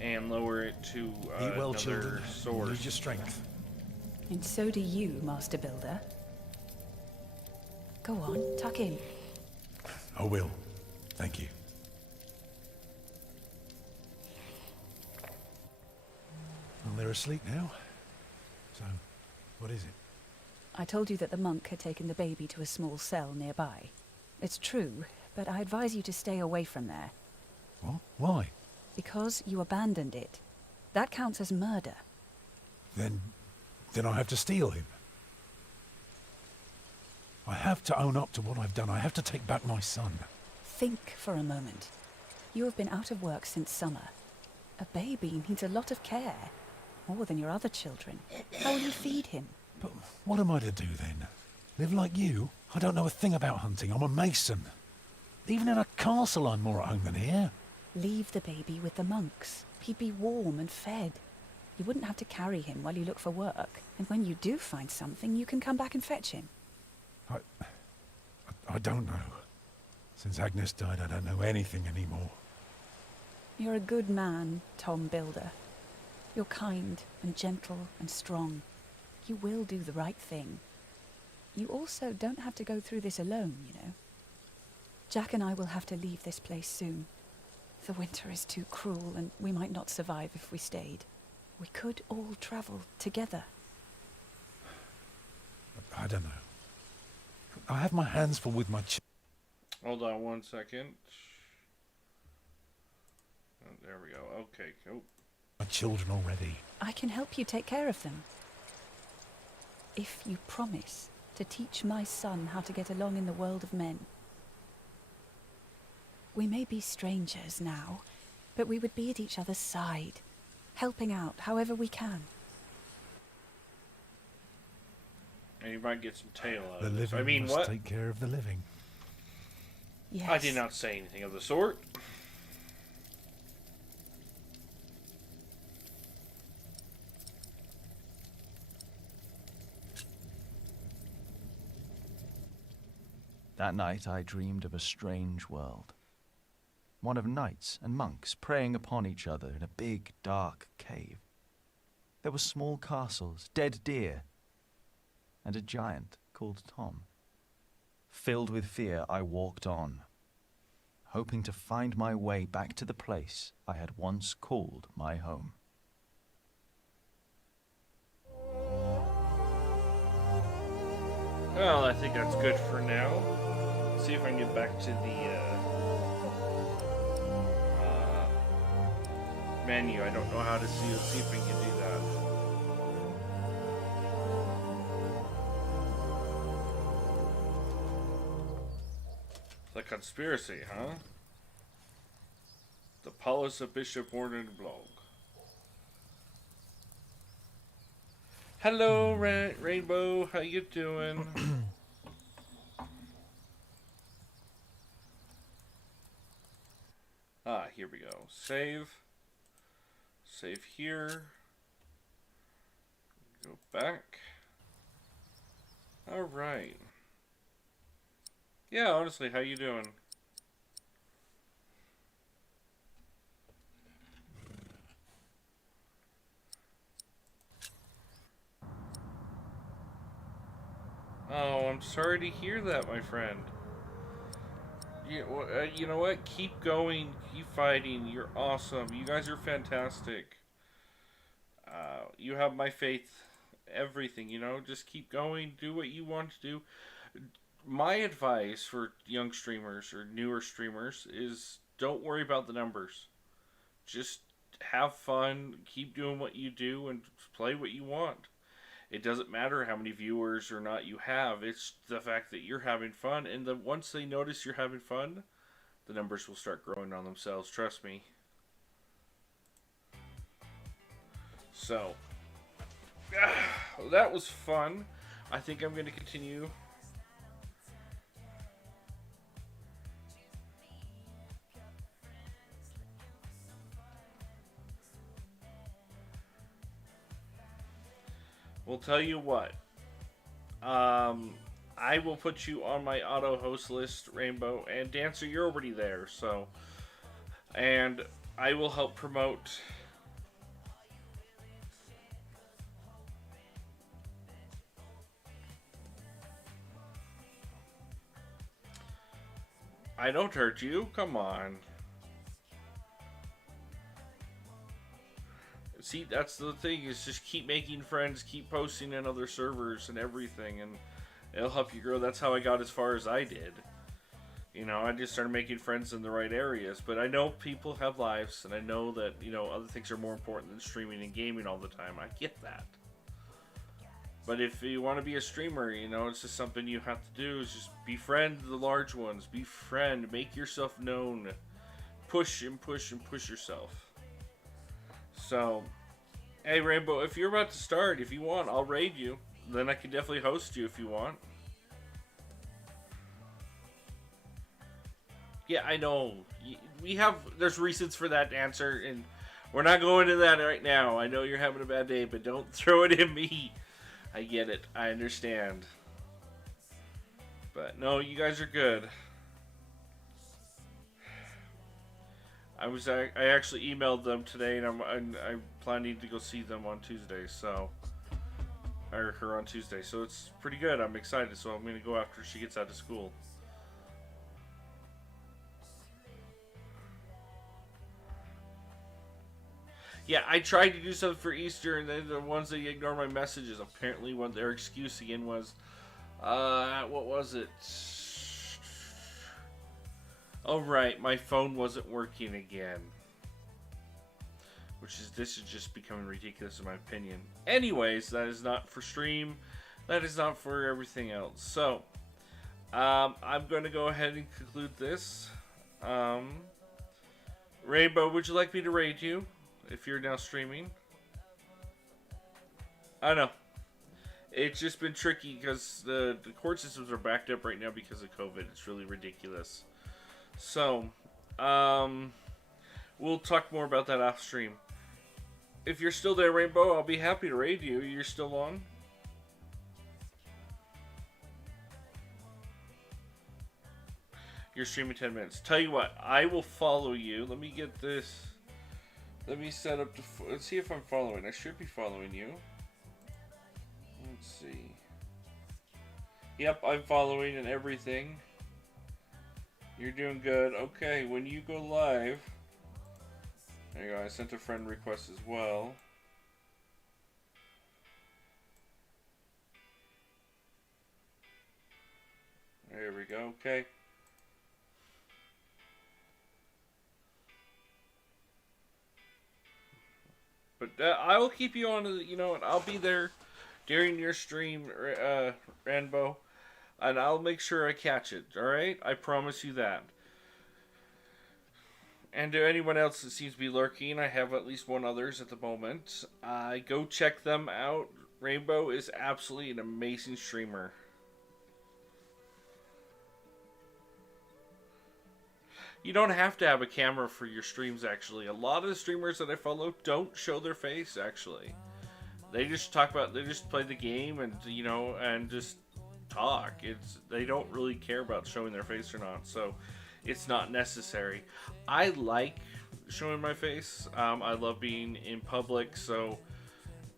and lower it to Eat well, another children. source. Use your strength. And so do you, Master Builder. Go on, tuck in. I will. Thank you. Well, they're asleep now. So, what is it? I told you that the monk had taken the baby to a small cell nearby. It's true, but I advise you to stay away from there. What? Why? Because you abandoned it. That counts as murder. Then I have to steal him. I have to own up to what I've done. I have to take back my son. Think for a moment. You have been out of work since summer. A baby needs a lot of care. More than your other children. How will you feed him? But what am I to do then? Live like you? I don't know a thing about hunting. I'm a mason. Even in a castle I'm more at home than here. Leave the baby with the monks. He'd be warm and fed. You wouldn't have to carry him while you look for work. And when you do find something, you can come back and fetch him. I don't know. Since Agnes died, I don't know anything anymore. You're a good man, Tom Builder. You're kind and gentle and strong. You will do the right thing. You also don't have to go through this alone, you know. Jack and I will have to leave this place soon. The winter is too cruel, and we might not survive if we stayed. We could all travel together. I don't know. I have my hands full with my Hold on 1 second. Oh, there we go. Okay. Oh. my children already. I can help you take care of them. If you promise to teach my son how to get along in the world of men. We may be strangers now, but we would be at each other's side, helping out however we can. And you might get some tail out The of this. living I mean, must what? take care of the living. Yes. I did not say anything of the sort. That night I dreamed of a strange world. One of knights and monks preying upon each other in a big, dark cave. There were small castles, dead deer, and a giant called Tom. Filled with fear, I walked on, hoping to find my way back to the place I had once called my home. Well, I think that's good for now. See if I can get back to the menu. I don't know how to see it. See if we can do that. The conspiracy, huh? The Paulus of Bishop Warden blog. Hello, Rainbow. How you doing? Here we go. Save. Save here. Go back. All right. Yeah, honestly, how you doing? I'm sorry to hear that, my friend. You know what? Keep going. Keep fighting. You're awesome. You guys are fantastic. You have my faith. Everything, just keep going. Do what you want to do. My advice for young streamers or newer streamers is don't worry about the numbers. Just have fun. Keep doing what you do and play what you want. It doesn't matter how many viewers or not you have. It's the fact that you're having fun. And then once they notice you're having fun, the numbers will start growing on themselves. Trust me. So, that was fun. I think I'm going to continue. We'll tell you what. I will put you on my auto host list, Rainbow, and Dancer, you're already there, so. And I will help promote. I don't hurt you. Come on. See, that's the thing, is just keep making friends, keep posting in other servers and everything, and it'll help you grow. That's how I got as far as I did. I just started making friends in the right areas. But I know people have lives, and I know that, other things are more important than streaming and gaming all the time. I get that. But if you want to be a streamer, it's just something you have to do, is just befriend the large ones. Befriend, make yourself known. Push and push and push yourself. So, hey Rainbow, if you're about to start, if you want, I'll raid you. Then I can definitely host you if you want. Yeah, I know. There's reasons for that answer, and we're not going into that right now. I know you're having a bad day, but don't throw it at me. I get it. I understand. But no, you guys are good. I actually emailed them today, and I'm planning to go see them on Tuesday. So, or her on Tuesday. So it's pretty good. I'm excited. So I'm gonna go after she gets out of school. Yeah, I tried to do something for Easter, and then the ones that ignore my messages, apparently what their excuse again was, what was it? Oh right, my phone wasn't working again. This is just becoming ridiculous in my opinion. Anyways, that is not for stream. That is not for everything else. So, I'm going to go ahead and conclude this. Rainbow, would you like me to raid you? If you're now streaming. I know. It's just been tricky because the court systems are backed up right now because of COVID. It's really ridiculous. So, we'll talk more about that off stream. If you're still there, Rainbow, I'll be happy to raid you. You're still on? You're streaming 10 minutes. Tell you what, I will follow you. Let me get this. Let me set up the... Let's see if I'm following. I should be following you. Let's see. Yep, I'm following and everything. You're doing good. Okay, when you go live... There you go. I sent a friend request as well. There we go. Okay. But I will keep you on, and I'll be there during your stream, Rainbow, and I'll make sure I catch it, alright? I promise you that. And to anyone else that seems to be lurking, I have at least one others at the moment. Go check them out. Rainbow is absolutely an amazing streamer. You don't have to have a camera for your streams, actually. A lot of the streamers that I follow don't show their face, actually. They just they just play the game and, and just talk. They don't really care about showing their face or not, so it's not necessary. I like showing my face. I love being in public, so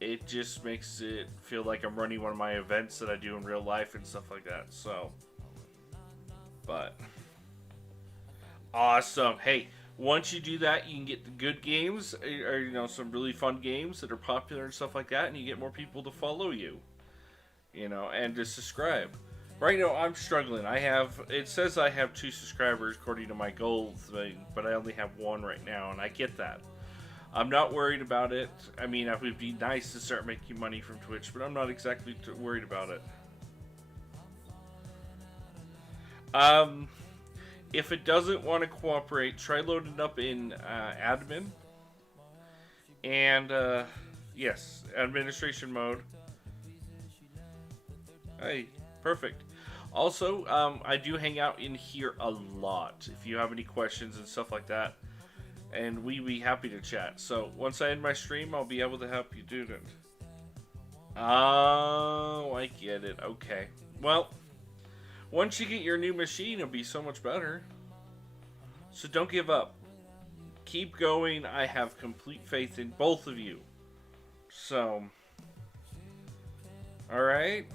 it just makes it feel like I'm running one of my events that I do in real life and stuff like that. So, but awesome. Hey, once you do that, you can get the good games, or you know, some really fun games that are popular and stuff like that, and you get more people to follow you, you know, and to subscribe. Right now, I'm struggling. It says I have 2 subscribers according to my goal thing, but I only have 1 right now, and I get that. I'm not worried about it. I mean, it would be nice to start making money from Twitch, but I'm not exactly worried about it. If it doesn't want to cooperate, try loading it up in admin. And, yes, administration mode. Hey, perfect. Also, I do hang out in here a lot if you have any questions and stuff like that. And we'd be happy to chat. So, once I end my stream, I'll be able to help you do that. Oh, I get it. Okay. Well, once you get your new machine, it'll be so much better. So don't give up. Keep going. I have complete faith in both of you. So, alright.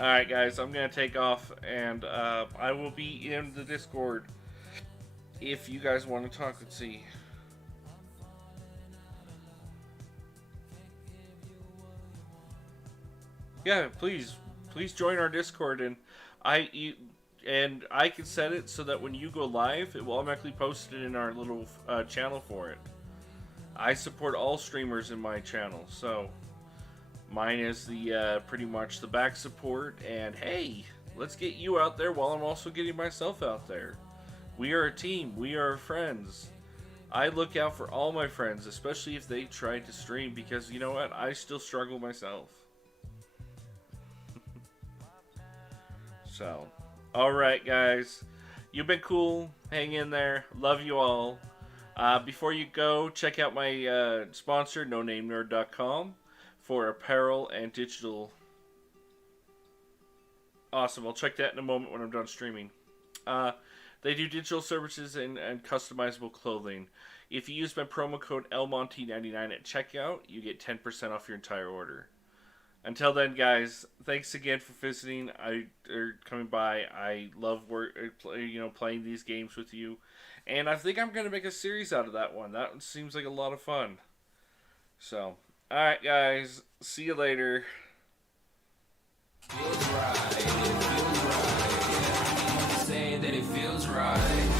Alright guys, I'm going to take off, and I will be in the Discord if you guys want to talk. Let's see. Yeah, please join our Discord, and I can set it so that when you go live, it will automatically post it in our little channel for it. I support all streamers in my channel, so mine is the pretty much the back support, and hey, let's get you out there while I'm also getting myself out there. We are a team. We are friends. I look out for all my friends, especially if they try to stream, because you know what? I still struggle myself. So, alright guys, you've been cool, hang in there, love you all. Before you go, check out my sponsor, NoNameNerd.com, for apparel and digital. Awesome, I'll check that in a moment when I'm done streaming. They do digital services and customizable clothing. If you use my promo code LMonty99 at checkout, you get 10% off your entire order. Until then, guys, thanks again for visiting. Or coming by. I love playing these games with you, and I think I'm gonna make a series out of that one. That one seems like a lot of fun. So, all right, guys, see you later. Feels right, it feels right. Say that it feels right.